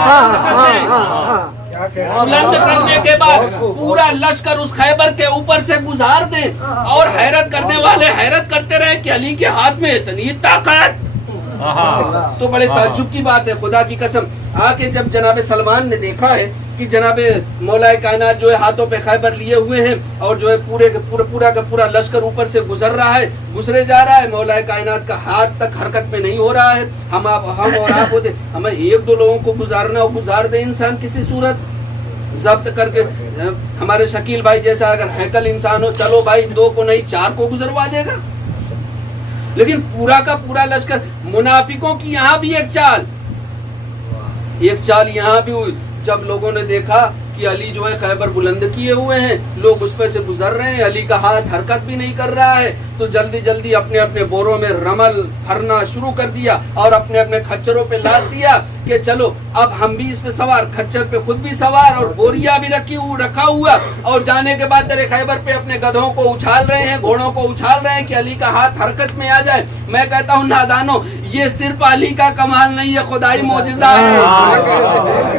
بلند کرنے کے بعد پورا لشکر اس خیبر کے اوپر سے گزار دیں اور حیرت کرنے والے حیرت کرتے رہے کہ علی کے ہاتھ میں اتنی طاقت. तो बड़े ताज्जुब की बात है, खुदा की कसम। आके जब जनाब सलमान ने देखा है कि जनाब मौलाए कायनात जो है हाथों पे खैबर लिए हुए हैं और जो है पूरा का पूरा लश्कर ऊपर से गुजर रहा है, गुजरे जा रहा है, मौलाए कायनात का हाथ तक हरकत में नहीं हो रहा है, हम और आप होते, हमें एक दो लोगों को गुजारना और गुजार दे इंसान किसी सूरत जब्त करके। हमारे शकील भाई जैसा अगर हैकल इंसान हो, चलो भाई 2 को नहीं 4 को गुजरवा देगा, लेकिन पूरा का पूरा लश्कर। मुनाफिकों की यहाँ भी एक चाल यहाँ भी हुई। जब लोगों ने देखा कि अली जो है खैबर बुलंद किए हुए हैं, लोग उस पर से गुजर रहे हैं, अली का हाथ हरकत भी नहीं कर रहा है, तो जल्दी जल्दी अपने अपने बोरों में रमल भरना शुरू कर दिया और अपने अपने खच्चरों पे लाद दिया कि चलो अब हम भी इस पे सवार, खच्चर पे खुद भी सवार और बोरिया भी रखा हुआ, और जाने के बाद दरे खैबर पे अपने गधों को उछाल रहे हैं, घोड़ों को उछाल रहे हैं कि अली का हाथ हरकत में आ जाए। मैं कहता हूँ नादानो, ये सिर्फ अली का कमाल नहीं है, खुदाई मोजिजा है।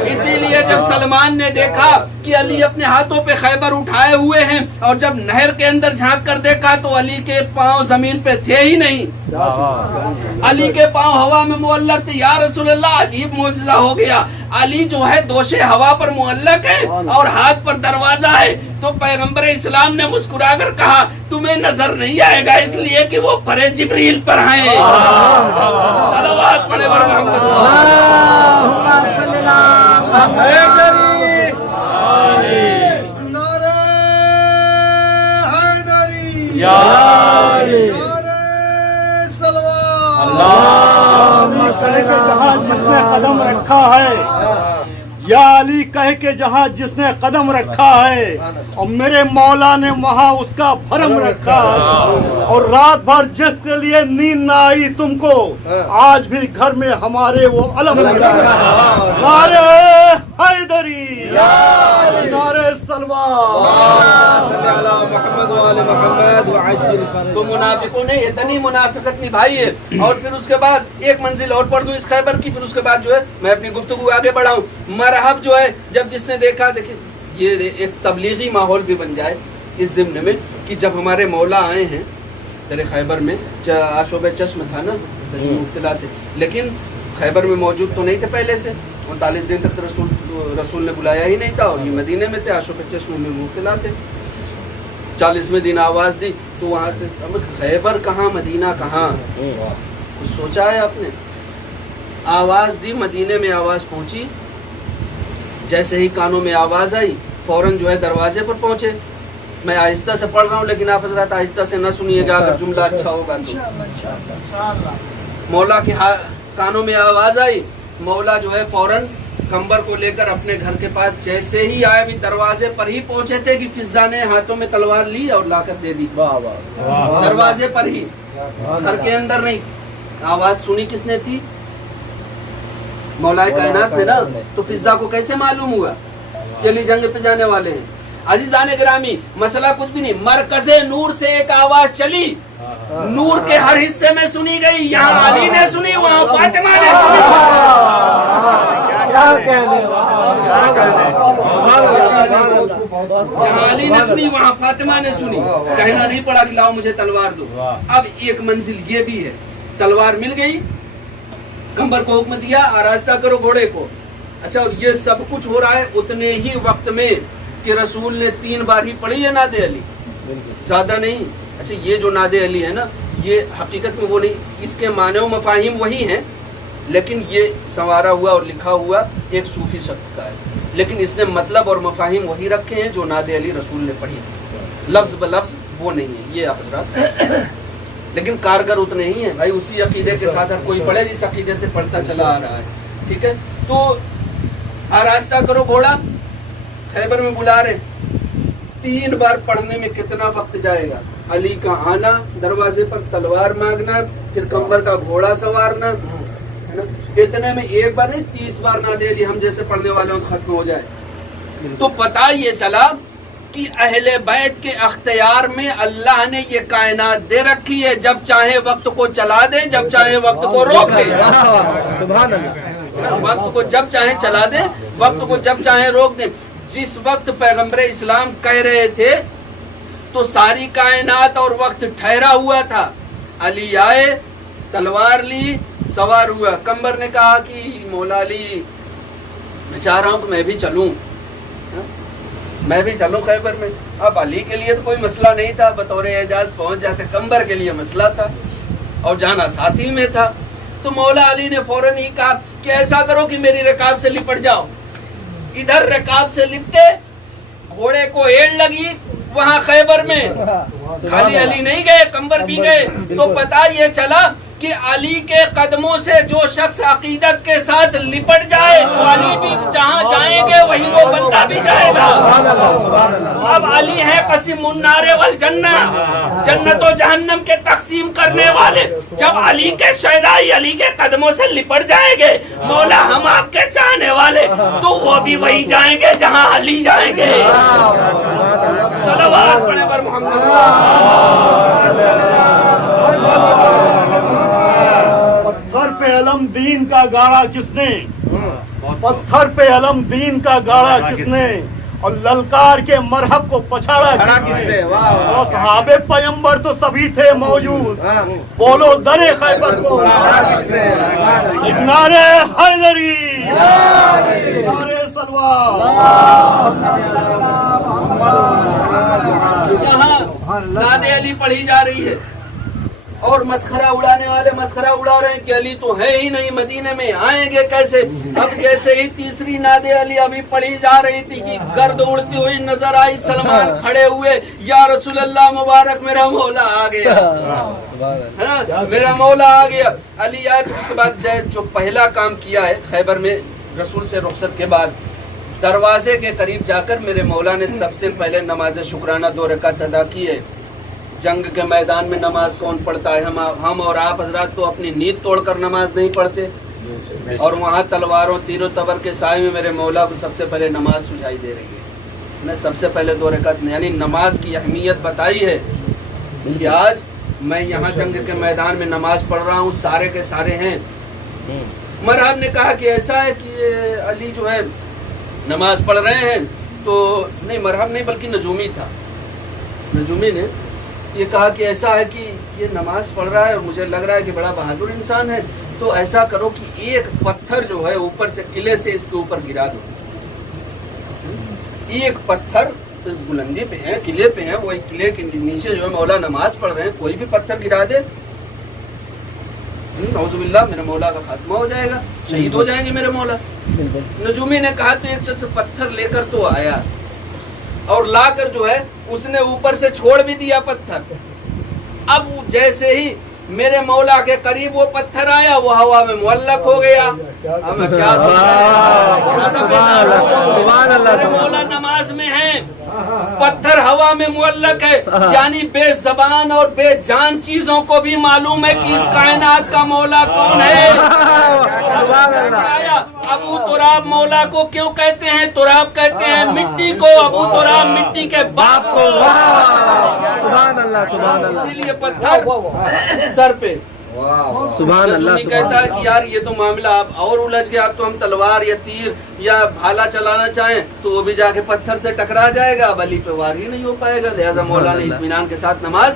इसीलिए जब सलमान ने देखा कि अली अपने हाथों पे खैबर उठाए हुए हैं और जब नहर के अंदर झांक कर देखा तो अली के पांव जमीन पे थे ही नहीं, अली के पांव हवा में मुअल्लक थे। या रसूलल्लाह, अजीब मोजिजा हो गया। अली जो है दोशे हवा पर मुअल्लक है और हाथ पर दरवाजा है। तो पैगंबर इस्लाम ने मुस्कुराकर कहा, तुम्हें नजर नहीं आएगा इसलिए कि वो परे जिब्रील पर हैं। सलवात पढ़े बर मोहम्मद। जहाँ जिसने कदम रखा है, या अली कह के जहाँ जिसने कदम रखा है, और मेरे मौला ने वहाँ उसका भरम रखा है। और रात भर जिसके लिए नींद ना आई तुमको, आज भी घर में हमारे वो अलम रखा है। नारे हैदरी, नारे तो मुनाफिकों ने इतनी मुनाफिकत निभाई है। और फिर उसके बाद एक मंजिल और पढ़ दूं इस खैबर की, फिर उसके बाद जो है मैं अपनी गुफ्तगू आगे बढ़ाऊं। मरहब जो है, जब जिसने देखा, देखिए ये एक तबलीगी माहौल भी बन जाए इस ज़िम्न में कि जब हमारे मौला आए हैं तेरे खैबर में, आशोब चश्म था ना, मुब्तला थे, लेकिन खैबर में मौजूद तो नहीं थे पहले से, 39 दिन तक रसूल ने बुलाया ही नहीं था, और ये मदीने में थे, आशोब चश्म में मुब्तला थे। 40वें दिन आवाज़ दी तो वहाँ से खैबर कहाँ, मदीना कहाँ, कुछ सोचा है आपने? आवाज़ दी, मदीने में आवाज़ पहुँची, जैसे ही कानों में आवाज़ आई फौरन जो है दरवाजे पर पहुँचे। मैं आहिस्ता से पढ़ रहा हूँ, लेकिन आप हज़रात आहिस्ता से ना सुनिएगा, अगर जुमला अच्छा होगा तो। मौला के कानों में आवाज़ आई, मौला जो है फौरन कंबर को लेकर अपने घर के पास जैसे ही आए, भी दरवाजे पर ही पहुंचे थे कि फिजा ने हाथों में तलवार ली और लाकर दे दी। दरवाजे पर ही, घर के अंदर नहीं। आवाज सुनी किसने थी? मौलाए कायनात ने ना। तो फिजा को कैसे मालूम हुआ कि अली जंग पे जाने वाले हैं? अजीजान गिरामी, मसला कुछ भी नहीं, मरकज़े नूर से एक आवाज चली, नूर के हर हिस्से में सुनी गई। यहाँ अली ने सुनी, वहाँ फातिमा ने सुनी। यहाँ अली ने सुनी, वहाँ फातिमा ने सुनी। कहना नहीं पड़ा कि लाओ मुझे तलवार दो। अब एक मंजिल ये भी है, तलवार मिल गई, कंबर को हुक्म दिया आरास्ता करो घोड़े को। अच्छा, और ये सब कुछ हो रहा है उतने ही वक्त में कि रसूल ने 3 बार ही पढ़ी है नादे अली, ज्यादा नहीं। अच्छा, ये जो नादे अली है ना, ये हकीकत में वो नहीं, इसके माने व मफाहिम वही हैं, लेकिन ये संवारा हुआ और लिखा हुआ एक सूफी शख्स का है, लेकिन इसने मतलब और मफाहिम वही रखे हैं जो नादे अली रसूल ने पढ़ी, लफ्ज़ ब लफ्ज़ वो नहीं है ये हज़रात। लेकिन कारगर उतने ही हैं भाई, उसी अकीदे के साथ हर कोई पढ़े जिस अकीदे से पढ़ता चला आ रहा है। ठीक है, तो आरास्ता करो घोड़ा, खैबर में बुला रहे। 3 बार पढ़ने में कितना वक्त जाएगा? अली का आना, दरवाजे पर तलवार मांगना, फिर कंबर का घोड़ा संवारना, है ना? इतने में एक बार नहीं 30 बार ना दे ली, हम जैसे पढ़ने वालों का खत्म हो जाए। तो पता ये चला कि अहले बैत के अख्तियार में अल्लाह ने ये कायनात दे रखी है, जब चाहे वक्त को चला दे, जब चाहे वक्त को रोक दे। सुभान अल्लाह। वक्त को जब चाहे चला दे, वक्त को जब चाहे रोक दे। जिस वक्त पैगंबर इस्लाम कह रहे थे तो सारी कायनात और वक्त ठहरा हुआ था। अली आए, तलवार ली, सवार हुआ। कंबर ने कहा कि मौला अली मैं चाह रहा हूँ कि मैं भी चलूँ, मैं भी चलूँ खैबर में। अब अली के लिए तो कोई मसला नहीं था, बतौर एजाज पहुँच जाते। कंबर के लिए मसला था और जाना साथी में था। तो मौला अली ने फौरन ही कहा कि ऐसा करो कि मेरी रकाब से लिपट जाओ। इधर रकाब से लिपटे, घोड़े को एड़ लगी। वहां खैबर में खाली अली नहीं गए, कंबर भी गए। तो पता ये चला कि अली के कदमों से जो शख्स अकीदत के साथ लिपट जाए तो अली भी जहां जाएंगे वहीं वो बंदा भी जाएगा। अब अली है कसीमुन नारे वल जन्ना, जन्नत और जहन्नम के तकसीम करने वाले। जब अली के शहदाई अली के कदमों से लिपट जाएंगे, मौला हम आपके चाहने वाले, तो वो भी वही जाएंगे जहां अली जाएंगे। सलवात पढ़े पर मोहम्मद। पत्थर पे अलम दीन का गाड़ा किसने, पत्थर पे अलम दीन का गाड़ा किसने, और ललकार के मरहब को पछाड़ा किसने। और सहाबे पैगंबर तो सभी थे मौजूद, बोलो दरे खैबर को नारे हैदरी, नारे सलवार। यहाँ नादे अली पढ़ी जा रही है और मस्खरा उड़ाने वाले मस्खरा उड़ा रहे हैं कि अली तो है ही नहीं, मदीने में आएंगे कैसे। अब जैसे ही तीसरी नादे अली अभी पढ़ी जा रही थी कि गर्द उड़ती हुई नजर आई, सलमान खड़े हुए, या रसूल अल्लाह मुबारक मेरा मौला आ गया, हाँ, मेरा मौला आ गया। अली आए। उसके बाद जो पहला काम किया है खैबर में रसूल से रुखसत के बाद, दरवाजे के करीब जाकर मेरे मौला ने सबसे पहले नमाज शुक्राना 2 रकात अदा की है। जंग के मैदान में नमाज कौन पढ़ता है? हम और आप हजरात तो अपनी नींद तोड़कर नमाज नहीं पढ़ते, और वहाँ तलवारों तीरों तबर के साए में मेरे मौला को सबसे पहले नमाज सुझाई दे रही है। मैं सबसे पहले 2 रकात यानी नमाज की अहमियत बताई है कि आज मैं यहाँ जंग के मैदान में नमाज पढ़ रहा हूँ, सारे के सारे हैं। मरहब ने कहा कि ऐसा है कि ये अली जो है नमाज पढ़ रहे हैं, तो नहीं, मरहब नहीं बल्कि नजूमी था। नजूमी ने ये कहा कि ऐसा है कि ये नमाज पढ़ रहा है और मुझे लग रहा है कि बड़ा बहादुर इंसान है, तो ऐसा करो कि एक पत्थर जो है ऊपर से किले से इसके ऊपर गिरा दो। एक पत्थर बुलंदी पे है, किले पे है, वही किले के नीचे जो है मौला नमाज पढ़ रहे हैं, कोई भी पत्थर गिरा दे, नौजुबिल्लाह मेरे मौला का खात्मा हो जाएगा, शहीद हो जाएंगे मेरे मौला। नजूमी ने कहा तो एक शख्स पत्थर लेकर तो आया और लाकर जो है उसने ऊपर से छोड़ भी दिया पत्थर। अब जैसे ही मेरे मौला के करीब वो पत्थर आया, वो हवा में मुअल्लक हो गया। अब मैं क्या मौला नमाज में है, पत्थर हवा में मुअल्लक है, यानी बेज़बान और बेजान चीजों को भी मालूम है कि इस कायनात का मौला कौन है। अबू तुराब मौला को क्यों कहते हैं? तुराब कहते हैं मिट्टी को, अबू तुराब मिट्टी के बाप को। सुभान अल्लाह, सुभान अल्लाह। इसीलिए पत्थर सर पे। सुभान अल्लाह। कहता है कि यार ये तो मामला आप और उलझ गया, अब तो हम तलवार या तीर या भाला चलाना चाहें तो वो भी जाके पत्थर से टकरा जाएगा, अब अली पे वार ही नहीं हो पाएगा। लिहाजा मौला ने इत्मीनान के साथ नमाज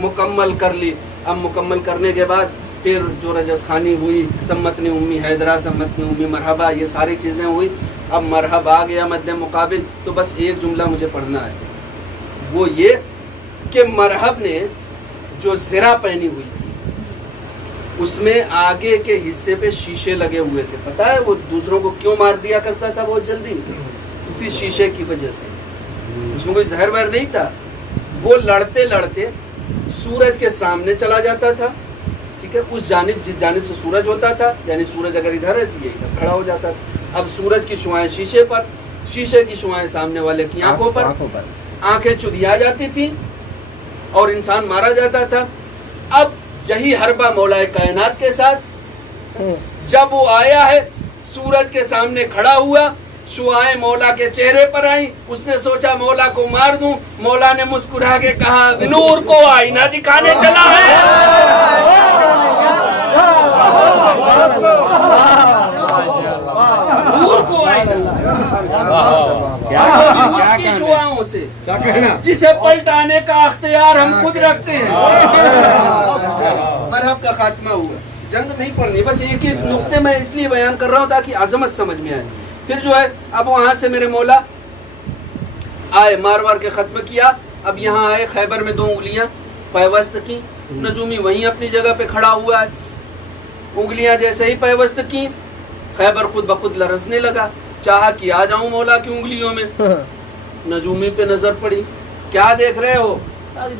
मुकम्मल कर ली। अब मुकम्मल करने के बाद फिर जो रजसखानी हुई, सम्मतनी उम्मी हैदरा, सम्मतनी उम्मी मरहबा, ये सारी चीज़ें हुई। अब मरहब आ गया मद्दे मुकाबिल, तो बस एक जुमला मुझे पढ़ना है, वो ये कि मरहब ने जो ज़रा पहनी हुई थी उसमें आगे के हिस्से पे शीशे लगे हुए थे। पता है वो दूसरों को क्यों मार दिया करता था बहुत जल्दी? इसी शीशे की वजह से। उसमें कोई जहर वहर नहीं था। वो लड़ते लड़ते सूरज के सामने चला जाता था, ठीक है, उस जानिब जिस जानिब से सूरज होता था, यानी सूरज अगर इधर है तो ये इधर खड़ा हो जाता था। अब सूरज की शुआएं शीशे पर, शीशे की शुआएं सामने वाले की आंखों पर, आंखें चुदिया जाती थी और इंसान मारा जाता था। अब यही हरबा मौलाए कायनात के साथ, जब वो आया है सूरज के सामने खड़ा हुआ, शुआएं मौला के चेहरे पर आई, उसने सोचा मौला को मार दूं। मौला ने मुस्कुरा के कहा नूर को आईना दिखाने चला है। नूर को आईना, उसकी शुआओं से क्या कहना, जिसे पलटाने का अख्तियार हम खुद रखते हैं। मरहब का खात्मा हुआ। जंग नहीं पड़नी, बस एक एक नुक्ते मैं इसलिए बयान कर रहा हूँ ताकि अजमत समझ में आए। फिर जो है अब वहां से मेरे मौला आए, मार के खत्म किया। अब यहाँ आए, खैबर में 2 उंगलियां पैवस्त की, नजूमी वहीं अपनी जगह पे खड़ा हुआ है। उंगलियां जैसे ही पैवस्त की, खैबर खुद बखुद लरसने लगा, चाहा कि आ जाऊं मौला की उंगलियों में। नजूमी पे नजर पड़ी, क्या देख रहे हो?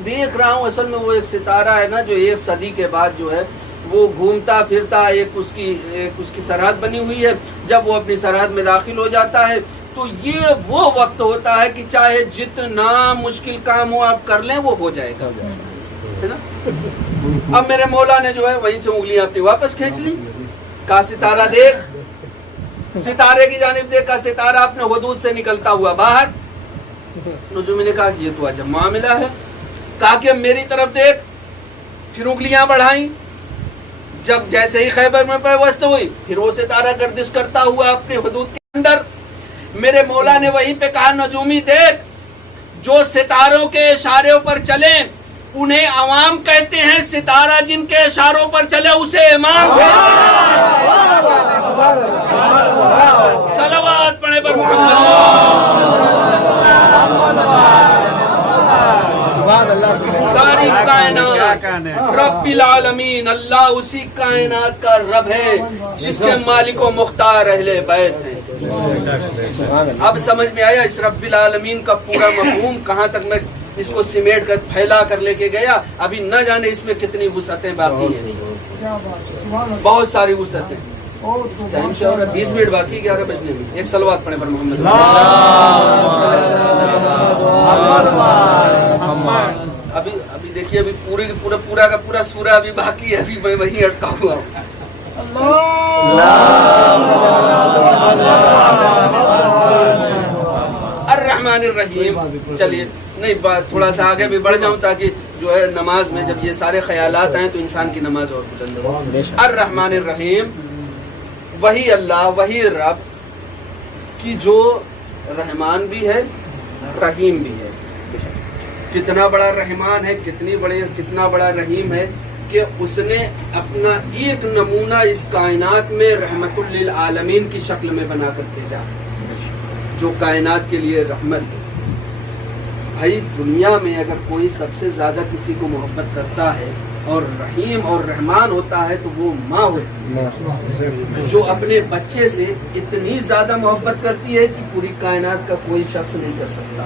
देख रहा हूँ असल में वो एक सितारा है ना, जो 1 सदी के बाद जो है वो घूमता फिरता, एक उसकी सरहद बनी हुई है। जब वो अपनी सरहद में दाखिल हो जाता है तो ये वो वक्त होता है कि चाहे जितना मुश्किल काम हो आप कर लें, वो हो जाएगा, है ना। अब मेरे मौला ने जो है वहीं से उंगलियां अपनी वापस खींच ली, कहा सितारा देख, सितारे की जानिब देखा, सितारा अपने हुदूद से निकलता हुआ बाहर। नजूमी ने कहा कि ये तो अजब मामला है। कहा कि मेरी तरफ देख, फिर उंगलियां बढ़ाई। जब जैसे ही खैबर में पैवस्त हुई, फिर वो सितारा गर्दिश करता हुआ अपने हुदूद के अंदर। मेरे मौला ने वहीं पे कहा नजूमी देख, जो सितारों के इशारों पर चले उन्हें अवाम कहते हैं, सितारा जिनके इशारों पर चले उसे इमाम। सलावत पढ़े पर सारी कायनात रब्बिल आलमीन, अल्लाह उसी कायनात का रब है जिसके मालिक व मुख्तार अहले बैत हैं। अब समझ में आया इस रब्बिल आलमीन का पूरा मफहूम। कहाँ तक मैं इसको सिमेट कर फैला कर लेके गया, अभी न जाने इसमें कितनी वुसअतें बाकी हैं, बहुत सारी वुसअतें। टाइम क्या हो रहा है? 20 मिनट बाकी, 11 बजने में। एक सलवात पढ़े पर मोहम्मद। अभी देखिए, अभी पूरा का पूरा सूरा अभी बाकी है, अभी मैं वहीं अटका हुआ हूँ। अर्रहमानिर रहीम। चलिए नहीं, थोड़ा सा आगे भी बढ़ जाऊं ताकि जो है नमाज में जब ये सारे ख्यालात आए तो इंसान की नमाज और बुलंद हो। अर्रहमानिर रहीम, वही अल्लाह, वही रब कि जो रहमान भी है, रहीम भी है। कितना बड़ा रहमान है, कितना बड़ा रहीम है कि उसने अपना एक नमूना इस कायनात में रहमतुल लिल आलमीन की शक्ल में बना कर भेजा, जो कायनात के लिए रहमत है। भाई दुनिया में अगर कोई सबसे ज्यादा किसी को मोहब्बत करता है और रहीम और रहमान होता है तो वो माँ होती है, जो अपने बच्चे से इतनी ज्यादा मोहब्बत करती है कि पूरी कायनात का कोई शख्स नहीं कर सकता।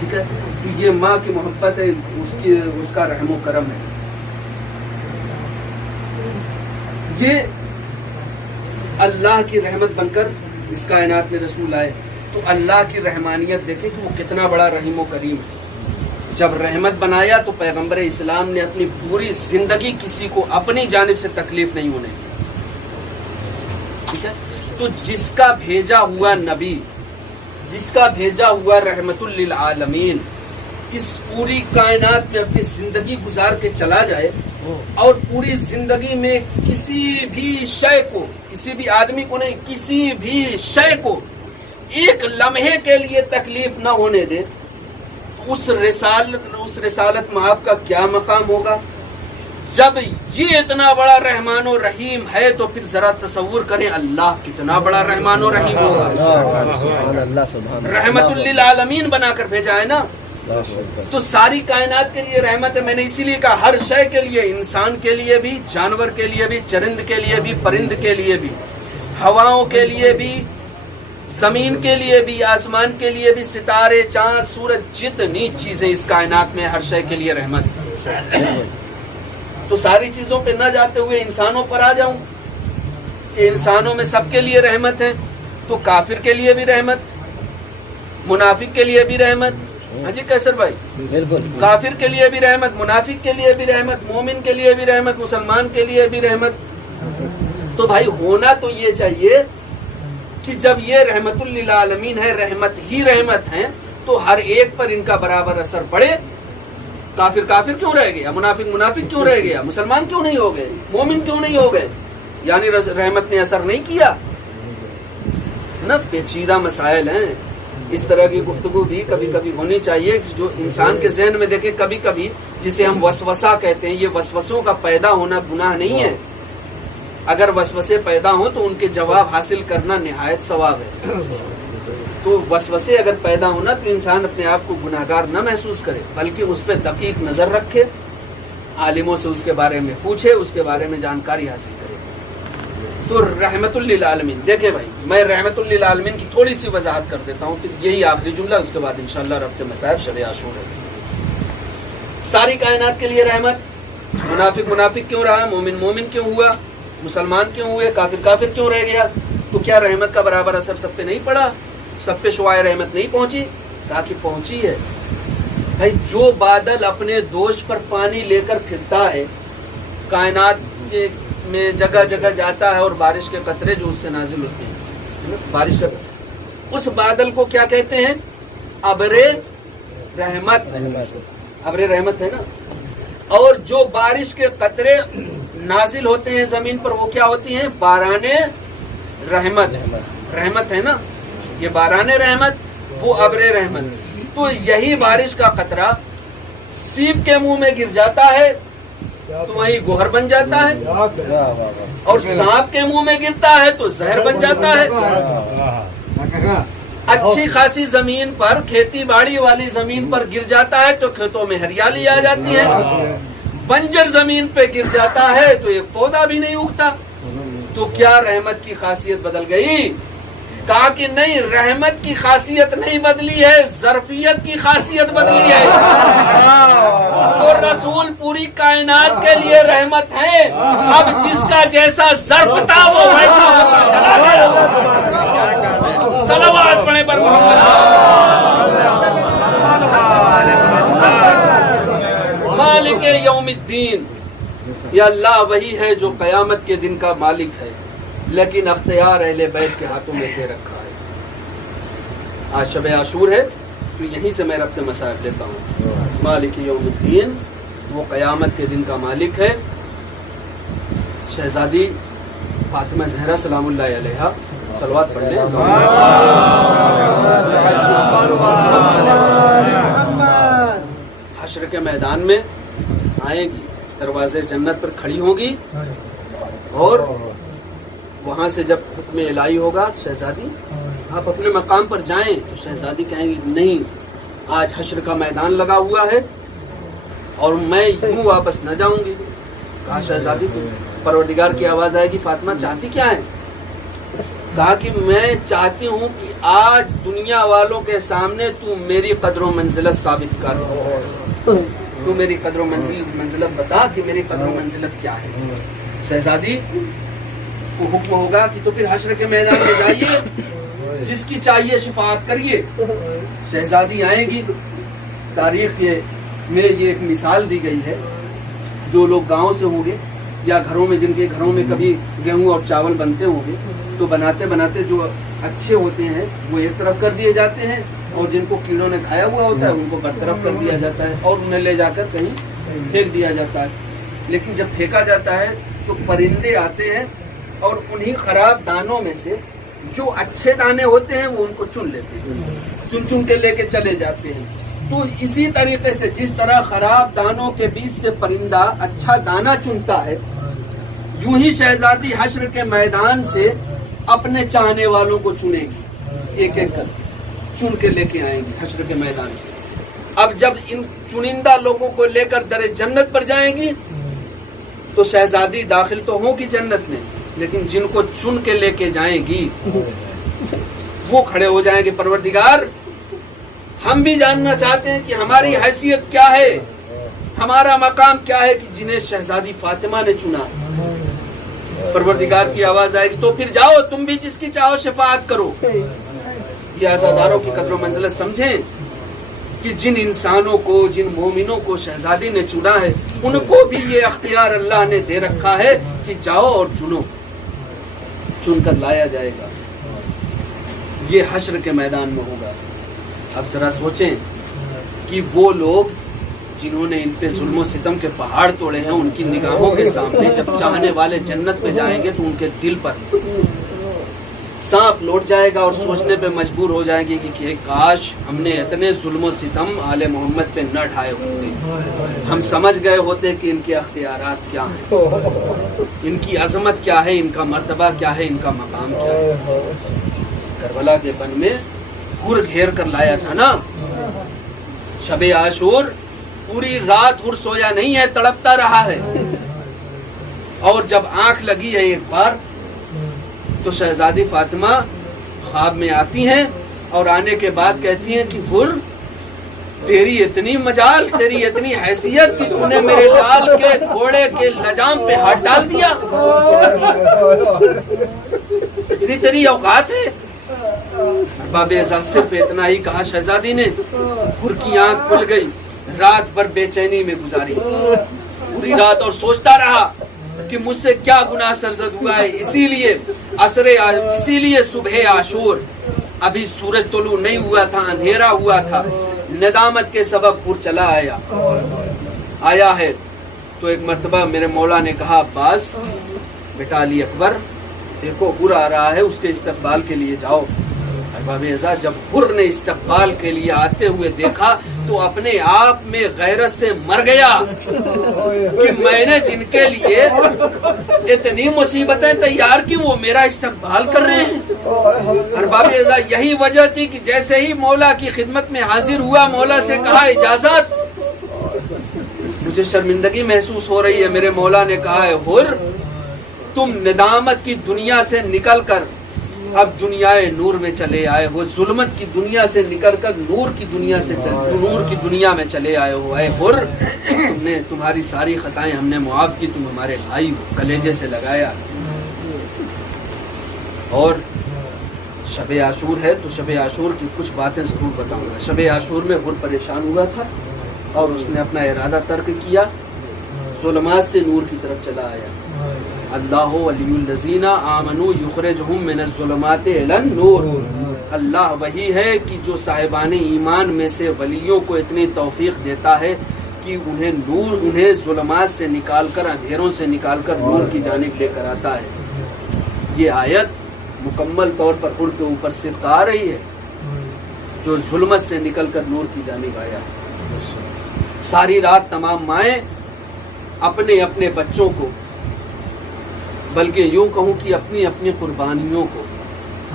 ठीक है, तो ये माँ की मोहब्बत है, उसका रहमो करम है। ये अल्लाह की रहमत बनकर इस कायनात में रसूल आए, तो अल्लाह की रहमानियत देखें कि वो कितना बड़ा रहीम करीम है। जब रहमत बनाया तो पैगंबर इस्लाम ने अपनी पूरी जिंदगी किसी को अपनी जानिब से तकलीफ नहीं होने दी। ठीक है, तो जिसका भेजा हुआ नबी, जिसका भेजा हुआ रहमतुल लिल आलमीन इस पूरी कायनात में अपनी जिंदगी गुजार के चला जाए और पूरी जिंदगी में किसी भी शय को, किसी भी आदमी को नहीं, किसी भी शय को एक लम्हे के लिए तकलीफ न होने दे, उस रिसालत में आपका क्या मकाम होगा। जब ये इतना बड़ा रहमान और रहीम है तो फिर जरा तसव्वुर करें अल्लाह कितना बड़ा रहमान और रहीम होगा। रहमतुल लिल आलमीन बनाकर भेजा है ना, तो सारी कायनात के लिए रहमत है। मैंने इसीलिए कहा हर शय के लिए, इंसान के लिए भी, जानवर के लिए भी, चरिंद के लिए भी, परिंद के लिए भी, हवाओं के लिए भी, जमीन के लिए भी, आसमान के लिए भी, सितारे, चांद, सूरज, जितनी चीजें इस कायनात में हर शय के लिए रहमत है। तो सारी चीजों पे न जाते हुए इंसानों पर आ जाऊं कि इंसानों में सबके लिए रहमत है, तो काफिर के लिए भी रहमत, मुनाफिक के लिए भी रहमत। हाँ जी कैसर भाई, बिल्कुल, काफिर के लिए भी रहमत, मुनाफिक के लिए भी रहमत, मोमिन के लिए भी रहमत, मुसलमान के लिए भी रहमत। तो भाई होना तो ये चाहिए कि जब ये रहमतुल लिल आलमीन है, रहमत ही रहमत है, तो हर एक पर इनका बराबर असर पड़े। काफिर काफिर क्यों रह गया, मुनाफिक मुनाफिक क्यों रह गया, मुसलमान क्यों नहीं हो गए, मोमिन क्यों नहीं हो गए, यानी रहमत ने असर नहीं किया ना। पेचीदा मसाइल हैं, इस तरह की गुफ्तगू भी कभी कभी होनी चाहिए कि जो इंसान के ज़हन में देखे। कभी कभी जिसे हम वसवसा कहते हैं, ये वसवसों का पैदा होना गुनाह नहीं है, अगर वसवसे पैदा हो तो उनके जवाब हासिल करना निहायत सवाब है। तो वसवसे अगर पैदा होना तो इंसान अपने आप को गुनाहगार न महसूस करे, बल्कि उस पर दकीक नज़र रखे, आलिमों से उसके बारे में पूछे, उसके बारे में जानकारी हासिल करे। तो रहमतुल लिल आलमीन, देखे भाई मैं रहमतुल लिल आलमीन की थोड़ी सी वजाहत कर देता हूँ, कि यही आखिरी जुमला, उसके बाद इंशाअल्लाह रब के मसाइब शब आशूर है। सारी कायनात के लिए रहमत। मुनाफिक मुनाफिक क्यों रहा, मोमिन मोमिन क्यों हुआ, मुसलमान क्यों हुए, काफिर काफिर क्यों रह गया? तो क्या रहमत का बराबर असर सब पे नहीं पड़ा, सब पे शुआए रहमत नहीं पहुंची? कहा कि पहुंची है। भाई जो बादल अपने दोष पर पानी लेकर फिरता है, कायनात में जगह जगह जाता है, और बारिश के कतरे जो उससे नाजिल होते हैं, बारिश का, उस बादल को क्या कहते हैं? अबरे रहमत। अबरे रहमत है ना। और जो बारिश के कतरे नाजिल होते हैं जमीन पर, वो क्या होती हैं? बाराने रहमत। रहमत है ना, ये बाराने रहमत, वो अबरे रहमत। तो यही बारिश का कतरा सीप के मुंह में गिर जाता है तो वही गोहर बन जाता है, और सांप के मुंह में गिरता है तो जहर बन जाता है। अच्छी खासी जमीन पर, खेती बाड़ी वाली जमीन पर गिर जाता है तो खेतों में हरियाली आ जाती है। बंजर जमीन पे गिर जाता है तो एक पौधा भी नहीं उगता। तो क्या रहमत की खासियत बदल गई? कहा कि नहीं, रहमत की खासियत नहीं बदली है, ज़र्फियत की खासियत बदली है। तो रसूल पूरी कायनात के लिए रहमत है। अब जिसका जैसा ज़र्फ था वो वैसा होता चला गया। सलावत पढ़े पर मालिक यौमिद्दीन, या अल्लाह वही है जो कयामत के दिन का मालिक है, लेकिन अख्तियार अहले बैत के हाथों में दे रखा है। आज शब आशूर है, तो यहीं से मैं रब के मसाइब लेता हूँ। मालिक यौमिद्दीन, वो कयामत के दिन का मालिक है। शहजादी फातिमा ज़हरा सलामुल्लाह अलैहा, सलवात पढ़ लें। हश्र के मैदान में आएगी, दरवाजे जन्नत पर खड़ी होगी, और वहाँ से जब हुक्म इलाही होगा, शहजादी आप अपने मकाम पर जाएं, तो शहजादी कहेंगी नहीं, आज हश्र का मैदान लगा हुआ है और मैं यूं वापस न जाऊंगी। कहा शहजादी, तो परवरदिगार की आवाज आएगी, फातिमा चाहती क्या है? कहा कि मैं चाहती हूँ कि आज दुनिया वालों के सामने तू मेरी कदर मंजिलत साबित कर, तू मेरी कदर मंजिलत बता कि मेरी कदर मंजिलत क्या है। शहजादी को हुक्म होगा कि तो फिर हश्र के मैदान में जाइए, जिसकी चाहिए शिफाअत करिए। शहजादी आएगी। तारीख में ये एक मिसाल दी गई है, जो लोग गांव से होंगे या घरों में, जिनके घरों में कभी गेहूं और चावल बनते होंगे, तो बनाते बनाते जो अच्छे होते हैं वो एक तरफ कर दिए जाते हैं, और जिनको कीड़ों ने खाया हुआ होता है उनको बरतरफ कर दिया जाता है, और उन्हें ले जाकर कहीं फेंक दिया जाता है। लेकिन जब फेंका जाता है तो परिंदे आते हैं और उन्हीं खराब दानों में से जो अच्छे दाने होते हैं वो उनको चुन लेते हैं, चुन चुन के लेके चले जाते हैं। तो इसी तरीके से जिस तरह खराब दानों के बीच से परिंदा अच्छा दाना चुनता है, यूं ही शहजादी हश्र के मैदान से अपने चाहने वालों को चुनेगी, एक एक कर चुन के लेके आएंगी हश्र के मैदान से। अब जब इन चुनिंदा लोगों को लेकर दरे जन्नत पर जाएंगी तो शहजादी दाखिल तो होगी जन्नत में, लेकिन जिनको चुन के लेके जाएंगी वो खड़े हो जाएंगे, परवरदिगार हम भी जानना चाहते हैं कि हमारी हैसियत क्या है, हमारा मकाम क्या है कि जिन्हें शहजादी फातिमा ने चुना। परवरदिगार की आवाज आएगी, तो फिर जाओ तुम भी जिसकी चाहो शफाअत करो। ये आज़ादारों की कदर मंजिलत समझें कि जिन इंसानों को, जिन मोमिनों को शहजादी ने चुना है, उनको भी ये अख्तियार अल्लाह ने दे रखा है कि जाओ और चुनो, चुनकर लाया जाएगा। ये हश्र के मैदान में होगा। अब जरा सोचें कि वो लोग जिन्होंने इन पे जुल्म सितम के पहाड़ तोड़े हैं, उनकी निगाहों के सामने जब चाहने वाले जन्नत पे जाएंगे तो उनके दिल पर सांप लौट जाएगा और सोचने पे मजबूर हो जाएंगे कि काश हमने इतने जुल्म व सितम आले मोहम्मद पे न ढाए होते, हम समझ गए होते कि इनके अख्तियारात क्या हैं, इनकी अजमत क्या है, इनका मर्तबा क्या है, इनका मकाम क्या है। करबला के बन में हुर घेर कर लाया था ना, शबे आशूर पूरी रात हुर सोया नहीं है, तड़पता रहा है। और जब आंख लगी है एक बार तो शहजादी फातिमा ख्वाब में आती हैं और आने के बाद कहती हैं कि हुर तेरी इतनी मजाल, तेरी इतनी हैसियत कि तूने मेरे लाल के घोड़े के लजाम पे हाथ डाल दिया, इतनी तेरी औकात है। बाबे एजाज सिर्फ इतना ही कहा शहजादी ने, हुर की आंख खुल गई, रात भर बेचैनी में गुजारी, पूरी रात और सोचता रहा कि मुझसे क्या गुनाह सरजद हुआ है। इसीलिए सुबह आशूर अभी सूरज तुलू नहीं हुआ था, अंधेरा हुआ था, नदामत के सबब हुर चला आया है। तो एक मर्तबा मेरे मौला ने कहा, अब्बास बेटा अली अकबर देखो हुर आ रहा है, उसके इस्तकबाल के लिए जाओ। अहबाब एज़ाज़ जब हुर ने इस्तकबाल के लिए आते हुए देखा तो अपने आप में गैरत से मर गया कि मैंने जिनके लिए इतनी मुसीबतें तैयार की वो मेरा इस्तकबाल कर रहे हैं। अहबाब एज़ाज़ यही वजह थी कि जैसे ही मौला की खिदमत में हाजिर हुआ, मौला से कहा इजाजत, मुझे शर्मिंदगी महसूस हो रही है। मेरे मौला ने कहा है हुर तुम निदामत की दुनिया से निकल कर अब दुनियाए नूर में चले आए हो, जुल्मत की दुनिया से निकल कर नूर की दुनिया में चले आए हो। ऐ हुर तुमने तुम्हारी सारी खताएं हमने मुआफ की, तुम हमारे भाई हो, कलेजे से लगाया। और शबे आशूर है तो शबे आशूर की कुछ बातें जरूर बताऊंगा। शबे आशूर में हुर परेशान हुआ था और उसने अपना इरादा तर्क किया, जुल्मात से नूर की तरफ चला आया। अल्लाह वलियुल लज़ीना आमनू युखरिजुहुम मिनज़ ज़ुलुमाति इलन नूर। अल्लाह वही है कि जो साहिबान ईमान में से वलियों को इतनी तौफीक देता है कि उन्हें जुल्मात से निकालकर, अंधेरों से निकालकर नूर की जानिब लेकर आता है। ये आयत मुकम्मल तौर पर हुर के ऊपर सिर्फ आ रही है जो जुल्मत से निकलकर नूर की जानिब आया। सारी रात तमाम माएँ अपने अपने बच्चों को, बल्कि यूं कहूं कि अपनी अपनी कुर्बानियों को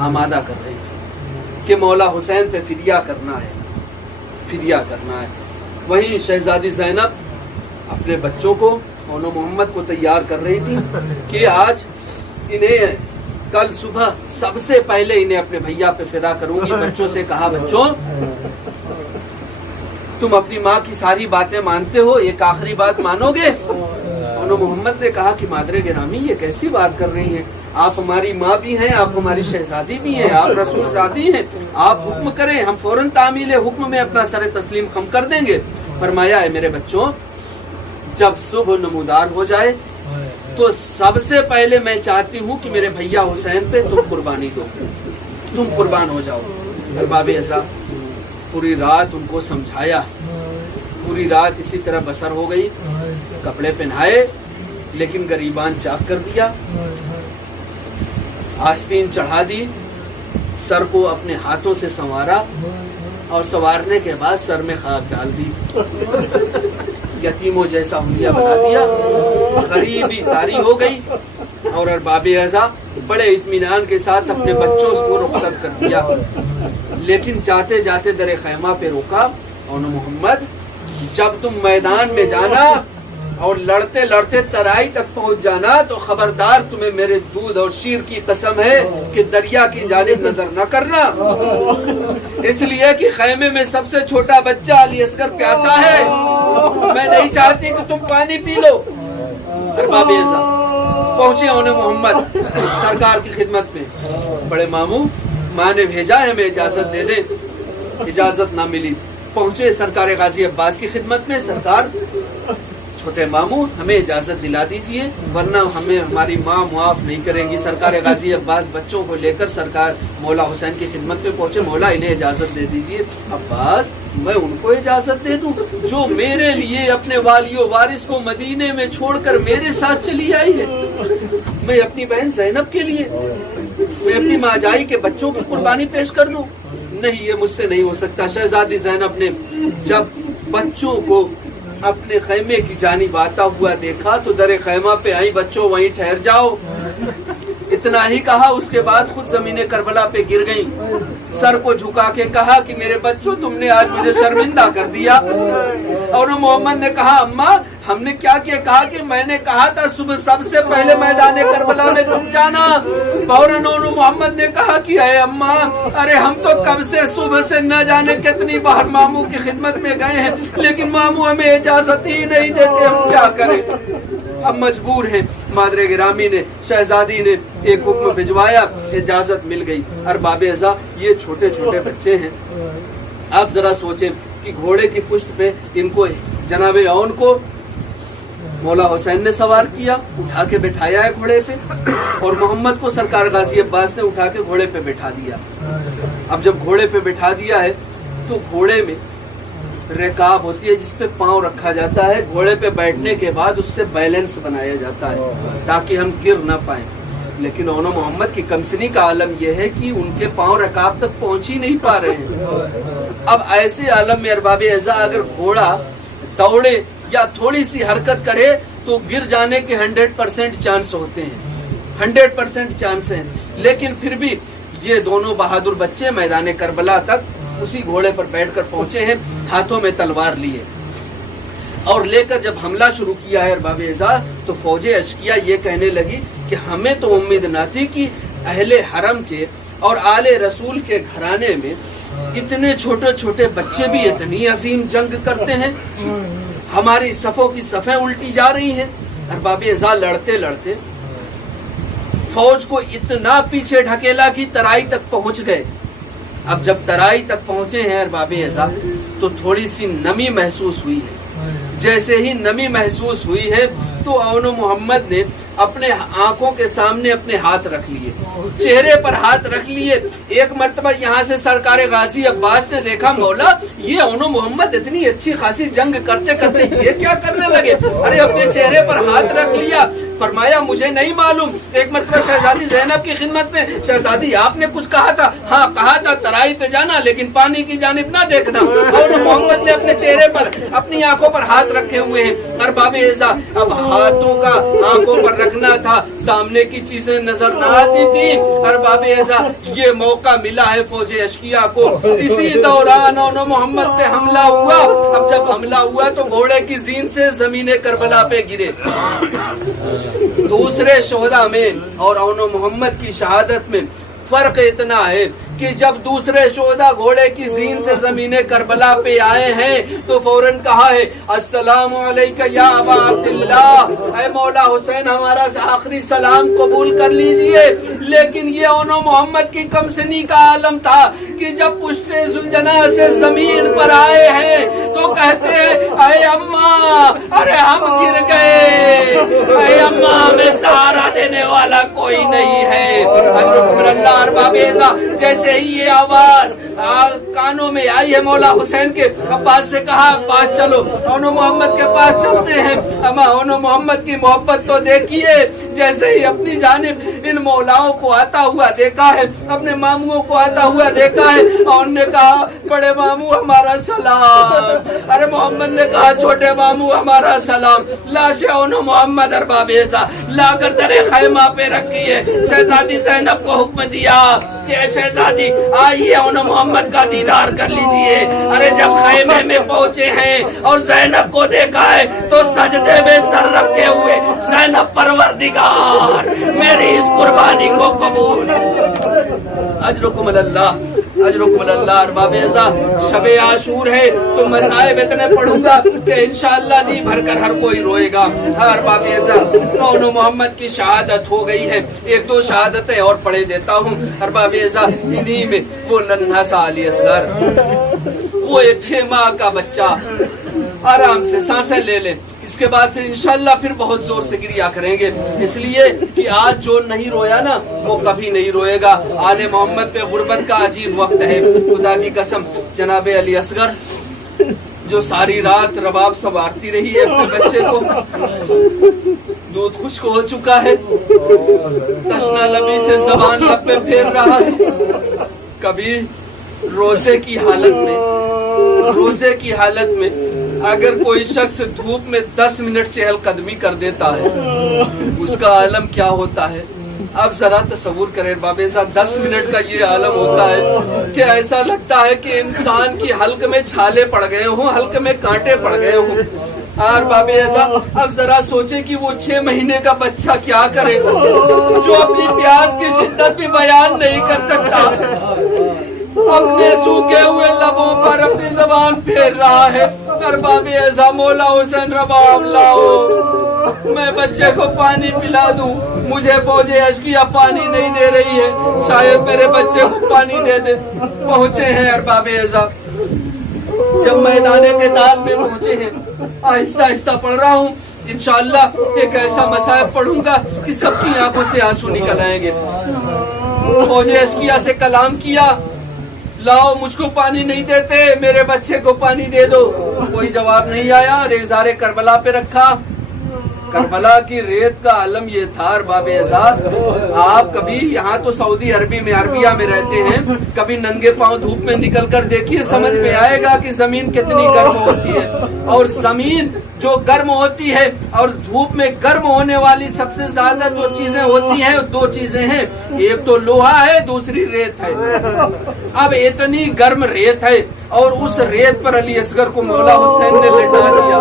आमादा कर रही थी कि मौला हुसैन पे फिदिया करना है। वहीं शहजादी ज़ैनब अपने बच्चों को, मौला मोहम्मद को तैयार कर रही थी कि आज इन्हें कल सुबह सबसे पहले इन्हें अपने भैया पे फिदा करूंगी। बच्चों से कहा, बच्चों तुम अपनी माँ की सारी बातें मानते हो, एक आखिरी बात मानोगे? मोहम्मद ने कहा कि मादरे गिरामी ये कैसी बात कर रही हैं, आप हमारी माँ भी हैं, आप हमारी शहजादी भी हैं, आप रसूल ज़ादी हैं, आप हुक्म करें, हम फौरन तामील हुक्म में अपना सर तस्लीम खम कर देंगे। फरमाया है मेरे बच्चों, जब सुबह नमूदार हो जाए तो सबसे पहले मैं चाहती हूँ कि मेरे भैया हुसैन पे तुम कुर्बानी दो, तुम कुर्बान हो जाओ। अहबाब एज़ाज़ पूरी रात उनको समझाया, पूरी रात इसी तरह बसर हो गई। कपड़े पहनाए लेकिन गरीबान चाक कर दिया, आस्तीन चढ़ा दी, सर को अपने हाथों से संवारा और संवारने के बाद सर में खाक डाल दी, यतीमों जैसा हुलिया बना दिया, गरीबी तारी हो गई। और अरबाब एज़ाज़ बड़े इत्मीनान के साथ अपने बच्चों को रुखसत कर दिया, लेकिन जाते जाते दरे खैमा पे रोका। और मोहम्मद जब तुम मैदान में जाना और लड़ते लड़ते तराई तक पहुंच जाना तो खबरदार, तुम्हें मेरे दूध और शीर की कसम है कि दरिया की जानिब नजर न करना, इसलिए कि खैमे में सबसे छोटा बच्चा अली असगर प्यासा है, मैं नहीं चाहती कि तुम पानी पी लो। अरबाब एज़ाज़ पहुंचे उन्हें मोहम्मद सरकार की खिदमत में। बड़े मामू, माँ ने भेजा है, हमें इजाजत दे दे। इजाजत ना मिली। पहुंचे सरकार गाजी अब्बास की खिदमत में, सरकार छोटे मामू हमें इजाजत दिला दीजिए वरना हमें हमारी माँ मुआफ नहीं करेंगी। सरकार गाजी अब्बास बच्चों को लेकर सरकार मौला हुसैन की खिदमत में पहुंचे। मौला इन्हें इजाजत दे दीजिए। अब्बास, मैं उनको इजाजत दे दूं जो मेरे लिए अपने वालियो वारिस को मदीने में छोड़कर मेरे साथ चली आई है, मैं अपनी बहन ज़ैनब के लिए मैं अपनी माजाई के बच्चों की कुर्बानी पेश कर दूं? नहीं, ये मुझसे नहीं हो सकता। शहजादी ज़ैनब ने जब बच्चों को अपने खैमे की जानिब आता हुआ देखा तो दरे खैमा पे आई, बच्चों वहीं ठहर जाओ, इतना ही कहा। उसके बाद खुद ज़मीने करबला पे गिर गईं, सर को झुका के कहा कि मेरे बच्चों, तुमने आज मुझे शर्मिंदा कर दिया। और मोहम्मद ने कहा, अम्मा हमने क्या किया? कहा कि मैंने कहा था सुबह सबसे पहले मैदान करबला में तुम जाना। फौरन मोहम्मद ने कहा कि अरे अम्मा, अरे हम तो कब से सुबह से न जाने कितनी बार मामू की खिदमत में गए हैं, लेकिन मामू हमें इजाजत ही नहीं देते, हम क्या करें? अब मजबूर हैं। मादरे गिरामी ने, शहजादी ने एक हुक्म भिजवाया, इजाजत मिल गई। अरबाबे अज़ा, ये छोटे छोटे बच्चे हैं, आप जरा सोचें कि घोड़े की पुष्ट पे इनको जनाबे औन को मौला हुसैन ने सवार किया, उठा के बिठाया है घोड़े पे, और मोहम्मद को सरकार गाजी अब्बास ने उठा के घोड़े पे बिठा दिया। अब जब घोड़े पे बिठा दिया है तो घोड़े में रिकाब होती है जिसपे पांव रखा जाता है। घोड़े पे बैठने के बाद उससे बैलेंस बनाया जाता है ताकि हम गिर ना पाए। लेकिन ओनो मोहम्मद की कमसनी का आलम यह है कि उनके पांव रकाब तक पहुंच ही नहीं पा रहे हैं। अब ऐसे आलम में अरबाबे अज़ा, अगर घोड़ा दौड़े या थोड़ी सी हरकत करे तो गिर जाने के 100% चांस होते हैं, 100% चांस हैं। लेकिन फिर भी ये दोनों बहादुर बच्चे मैदान करबला तक उसी घोड़े पर बैठकर पहुंचे हैं, हाथों में तलवार लिए, और लेकर जब हमला शुरू किया है अरबाबे अज़ा, तो फौजे अशकिया ये कहने लगी कि हमें तो उम्मीद न थी कि अहले हरम के और आले रसूल के घराने में इतने छोटे छोटे बच्चे भी इतनी अजीम जंग करते हैं। हमारी सफ़ों की सफ़ें उल्टी जा रही हैं। अरबाबे अज़ा लड़ते लड़ते फौज को इतना पीछे ढकेला कि तराई तक पहुंच गए। अब जब तराई तक पहुंचे हैं अरबाबे अज़ा, तो थोड़ी सी नमी महसूस हुई है। जैसे ही नमी महसूस हुई है तो औनो मोहम्मद ने अपने आंखों के सामने अपने हाथ रख लिए, चेहरे पर हाथ रख लिए। एक मर्तबा यहाँ से सरकार गाजी अब्बास ने देखा, मौला ये औनो मोहम्मद इतनी अच्छी खासी जंग करते करते ये क्या करने लगे? अरे अपने चेहरे पर हाथ रख लिया। फरमाया, मुझे नहीं मालूम। एक मर्तबा शहजादी ज़ैनब की खिदमत में, शहजादी आपने कुछ कहा था? हाँ कहा था, तराई पे जाना लेकिन पानी की जानिब ना देखना। और मोहम्मद ने अपने चेहरे पर, अपनी आंखों पर हाथ रखे हुए हैं। अरबाबे अज़ा, अब हाथों का आंखों पर रखना था, सामने की चीजें नजर न आती थी। अरबाबे अज़ा, ये मौका मिला है फौजे अशकिया को। इसी दौरान औनो मोहम्मद पे हमला हुआ। अब जब हमला हुआ तो घोड़े की जीन से ज़मीने करबला पे गिरे। दूसरे शोहदा में और औनो मोहम्मद की शहादत में फर्क इतना है कि जब दूसरे शोहदा घोड़े की जीन से ज़मीने करबला पे आए हैं तो फौरन कहा है, अस्सलामु अलैका या अबा अब्दुल्लाह, ऐ मौला हुसैन हमारा आखिरी सलाम कबूल कर लीजिए। लेकिन ये औनो मोहम्मद की कमसनी का आलम था कि जब पुश्ते जुलजना से जमीन पर आए हैं तो कहते हैं, अरे अम्मा, अरे हम गिर गए, अरे अम्मा हमें सहारा देने वाला कोई नहीं है। अरबाबे अज़ा, जैसे ही ये आवाज कानों में आई है मौला हुसैन के, अब्बास से कहा, अब्बास चलो औनो मोहम्मद के पास चलते हैं। अम्मा औनो मोहम्मद की मोहब्बत तो देखिए, जैसे ही अपनी जानिब इन मौलाओं को आता हुआ देखा है, अपने मामूओं को आता हुआ देखा है, और उन्होंने कहा, बड़े मामू हमारा सलाम। अरे मोहम्मद ने कहा, छोटे मामू हमारा सलाम। लाशे औनो मोहम्मद अरबाबे अज़ा लाकर दरे खैमा पे रखी है। शहजादी ज़ैनब को हुक्म दिया कि शहजादी आइए औनो मोहम्मद का दीदार कर लीजिए। अरे जब खैमे में पहुंचे हैं और ज़ैनब को देखा है तो सजदे में सर रखे हुए, ज़ैनब परवरदिगार मेरी इस कुर्बानी को कबूल, अजरुकुम अल्लाह, अजरुकुम अल्लाह। अरबाबे अज़ा, शबे आशूर है तो मसाइब इतने पढ़ूंगा कि इंशाअल्लाह जी भरकर हर कोई रोएगा। अरबाबे अज़ा, औनो मोहम्मद की शहादत हो गई है। एक दो शहादतें और पढ़े देता हूँ अरबाबे अज़ा। इन्हीं में वो नन्हा सा अली असगर, वो एक 6 माह का बच्चा आराम से सांसें ले ले, इसके बाद फिर इंशाअल्लाह फिर बहुत जोर से गिरिया करेंगे, इसलिए कि आज जो नहीं रोया ना वो कभी नहीं रोएगा। आले मोहम्मद पे गुर्बत का अजीब वक्त है। खुदा की कसम, जनाबे अली असगर जो सारी रात रबाब संवारती रही है अपने बच्चे को, दूध खुश्क हो चुका है, तशना लबी से जबान लब पे फेर रहा है। कभी रोजे की हालत में अगर कोई शख्स धूप में 10 मिनट चहलकदमी कर देता है, उसका आलम क्या होता है। अब जरा तसव्वुर करें बाबेजा, 10 मिनट का ये आलम होता है कि ऐसा लगता है कि इंसान की हल्क में छाले पड़ गए हों, हल्क में कांटे पड़ गए हों। और बाबेजा अब जरा सोचे कि वो 6 महीने का बच्चा क्या करे, जो अपनी प्यास की शिद्दत भी बयान नहीं कर सकता, अपने सूखे हुए लबों पर अपनी जबान फेर रहा है। और बाबेजा मौला हुसैन रबाब लाओ, मैं बच्चे को पानी पिला दूं, मुझे फौजे अशकिया पानी नहीं दे रही है, शायद मेरे बच्चे को पानी दे दे। पहुंचे हैं अरबाबे अज़ा, जब मैदाने के दाल में पहुंचे हैं, आहिस्ता आहिस्ता पढ़ रहा हूँ, इंशाअल्लाह एक ऐसा मसाइब पढ़ूंगा कि सबकी आंखों से आंसू निकल आएंगे। फौजे अशकिया से कलाम किया, लाओ मुझको पानी नहीं देते, मेरे बच्चे को पानी दे दो। कोई जवाब नहीं आया। रेज़ारे करबला पे रखा। करबला की रेत का आलम ये था अरबाबे अज़ा, आप कभी यहाँ तो सऊदी अरबी में अरबिया में रहते हैं, कभी नंगे पांव धूप में निकल कर देखिए, समझ में आएगा कि जमीन कितनी गर्म होती है। और जमीन जो गर्म होती है और धूप में गर्म होने वाली सबसे ज्यादा जो चीजें होती हैं, 2 चीजें हैं, एक तो लोहा है, दूसरी रेत है। अब इतनी गर्म रेत है और उस रेत पर अली असगर को मौला हुसैन ने लिटा दिया।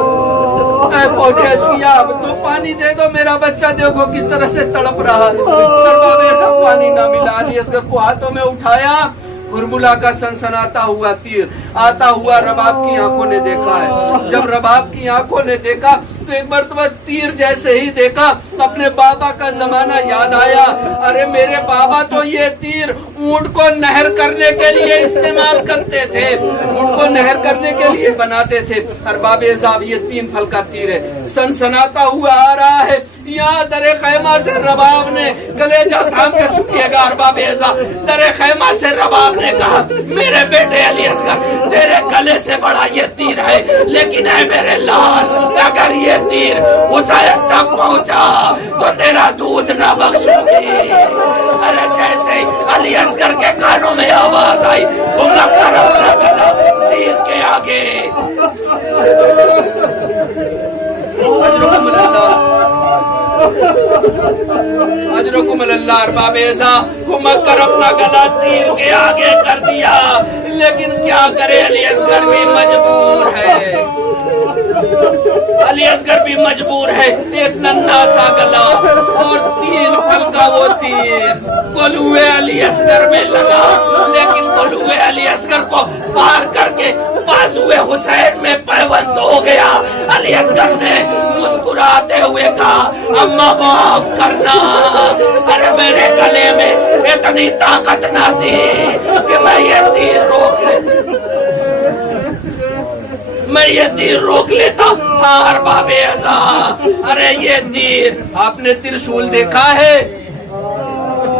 फौजी अशकिया, अब तो पानी दे दो, मेरा बच्चा देखो किस तरह से तड़प रहा है। बाबे सब पानी ना मिला, अली असगर को हाथों में उठाया, हुरमुला का सनसनाता हुआ तीर आता हुआ रबाब की आंखों ने देखा है। जब रबाब की आंखों ने देखा तो एक मरतबा तीर जैसे ही देखा, अपने बाबा का जमाना याद आया। अरे मेरे बाबा तो ये तीर ऊंट को नहर करने के लिए इस्तेमाल करते थे, ऊंट को नहर करने के लिए बनाते थे। अरबाबे साहब ये 3 फल का तीर है, सनसनाता हुआ आ रहा है। यहाँ दरे खैमा से रबाब ने कलेजा थाम के सुनिएगा अरबाबे साहब, दरे खैमा से रबाब ने कहा, मेरे बेटे अली असगर, तेरे गले से बड़ा ये तीर है, लेकिन है मेरे लाल, अगर ये तीर हुसैन तक पहुंचा तो तेरा दूध न बख्शूंगी। अरे जैसे अली असगर के कानों में आवाज आई, घुमकर अपना गला तीर के आगे। अजरकुम अल्लाह अरबाबे साहब घुमकर अपना गला तीर के आगे कर दिया। लेकिन क्या करे, अली असगर भी मजबूर है, अली असगर भी मजबूर है। एक नन्हा सा गला और 3 फल का वो तीर कोलुए अली असगर में लगा, लेकिन कोलुए अली असगर को पार करके बाजुए हुसैन में पैवस्त हो गया। अली असगर ने मुस्कुराते हुए कहा, अम्मा माफ करना, अरे मेरे गले में इतनी ताकत ना थी कि मैं ये तीर रोक लेता। हाँ अरबाबे अज़ा, अरे ये तीर, आपने त्रिशूल देखा है,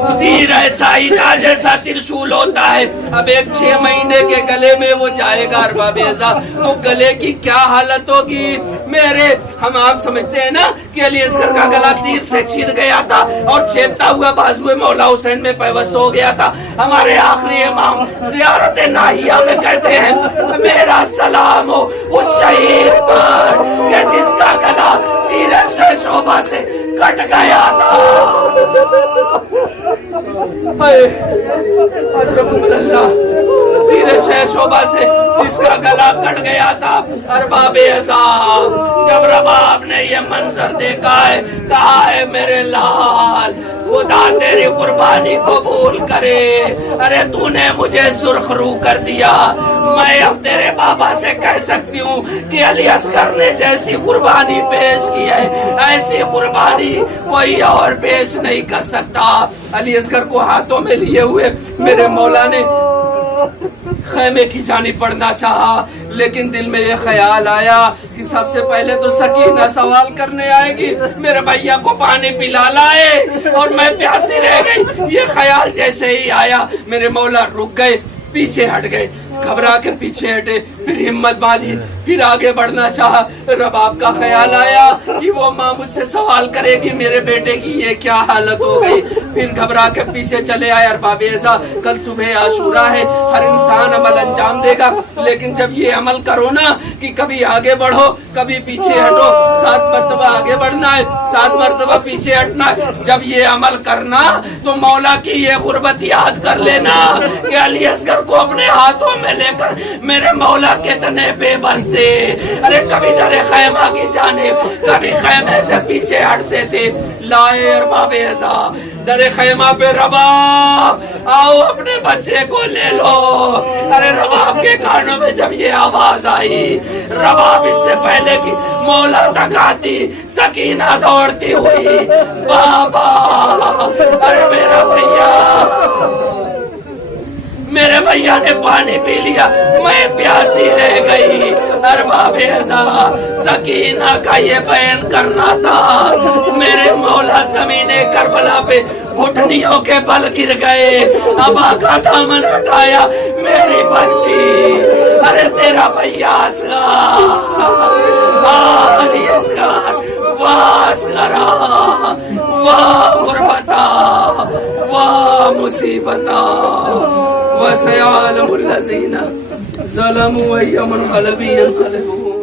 तीर ऐसा ही था जैसा त्रिशूल होता है। अब एक 6 महीने के गले में वो जाएगा अरबाबे अज़ा, तो गले की क्या हालत होगी मेरे। हम आप समझते हैं ना कि अली असगर का गला तीर से छीन गया था और छेदता हुआ बाजुए मौला हुसैन में पैवस्त हो गया था। हमारे आखिरी इमाम ज़ियारत नाहिया में कहते हैं, मेरा सलाम हो उस शहीद पर कि जिसका गला तीर शोभा से कट गया था। तीर शोभा से जिसका गला कट गया था। अरबाबे अज़ा, जब रबाब ने ये मंजर देखा है, कहा है मेरे लाल, खुदा तेरी कुर्बानी कबूल करे। अरे तूने मुझे सुरखरू कर दिया, मैं अब तेरे बाबा से कह सकती हूँ कि अली असगर ने जैसी कुर्बानी पेश की है, ऐसी कुर्बानी कोई और पेश नहीं कर सकता। अली असगर को हाथों में लिए हुए मेरे मौला ने खैमे की जानिब बढ़ना चाहा, लेकिन दिल में ये ख्याल आया कि सबसे पहले तो सकीना सवाल करने आएगी, मेरे भैया को पानी पिला लाए और मैं प्यासी रह गई। ये ख्याल जैसे ही आया, मेरे मौला रुक गए, पीछे हट गए। घबरा के पीछे हटे, फिर हिम्मत बांधी, फिर आगे बढ़ना चाहा। रबाब का ख्याल आया कि वो माँ मुझसे सवाल करेगी मेरे बेटे की ये क्या हालत हो गई। फिर घबरा के पीछे चले आए। अरबाब ऐसा कल सुबह आशूरा है, हर इंसान अमल अंजाम देगा, लेकिन जब ये अमल करो ना कि कभी आगे बढ़ो कभी पीछे हटो, 7 मरतबा आगे बढ़ना है, 7 मरतबा पीछे हटना है। जब ये अमल करना तो मौला की ये गुर्बत याद कर लेना कि अली असगर को अपने हाथों में लेकर मेरे मौला कितने बेबस थे। अरे कभी दरे खैमा की जानिब, कभी खैमे से पीछे हटते थे। लाए अरबाब ऐसा दरे खैमा पे, रबाब आओ अपने बच्चे को ले लो। अरे रबाब के कानों में जब ये आवाज आई, रबाब इससे पहले कि मौला तक आती, सकीना दौड़ती हुई, बाबा अरे मेरे भैया ने पानी पी लिया, मैं प्यासी रह गई। अरबाब ऐसा सकीना का ये बयान करना था। मेरे मौला ज़मीने करबला पे घुटनियों के बल गिर गए, अबा का दामन हटाया, मेरी बच्ची। अरे तेरा भैया वाह गुरबता, वाह मुसीबता, वसयालहुल्लज़ीना ज़लमू अय्यमुन क़लबी यनक़लिबून।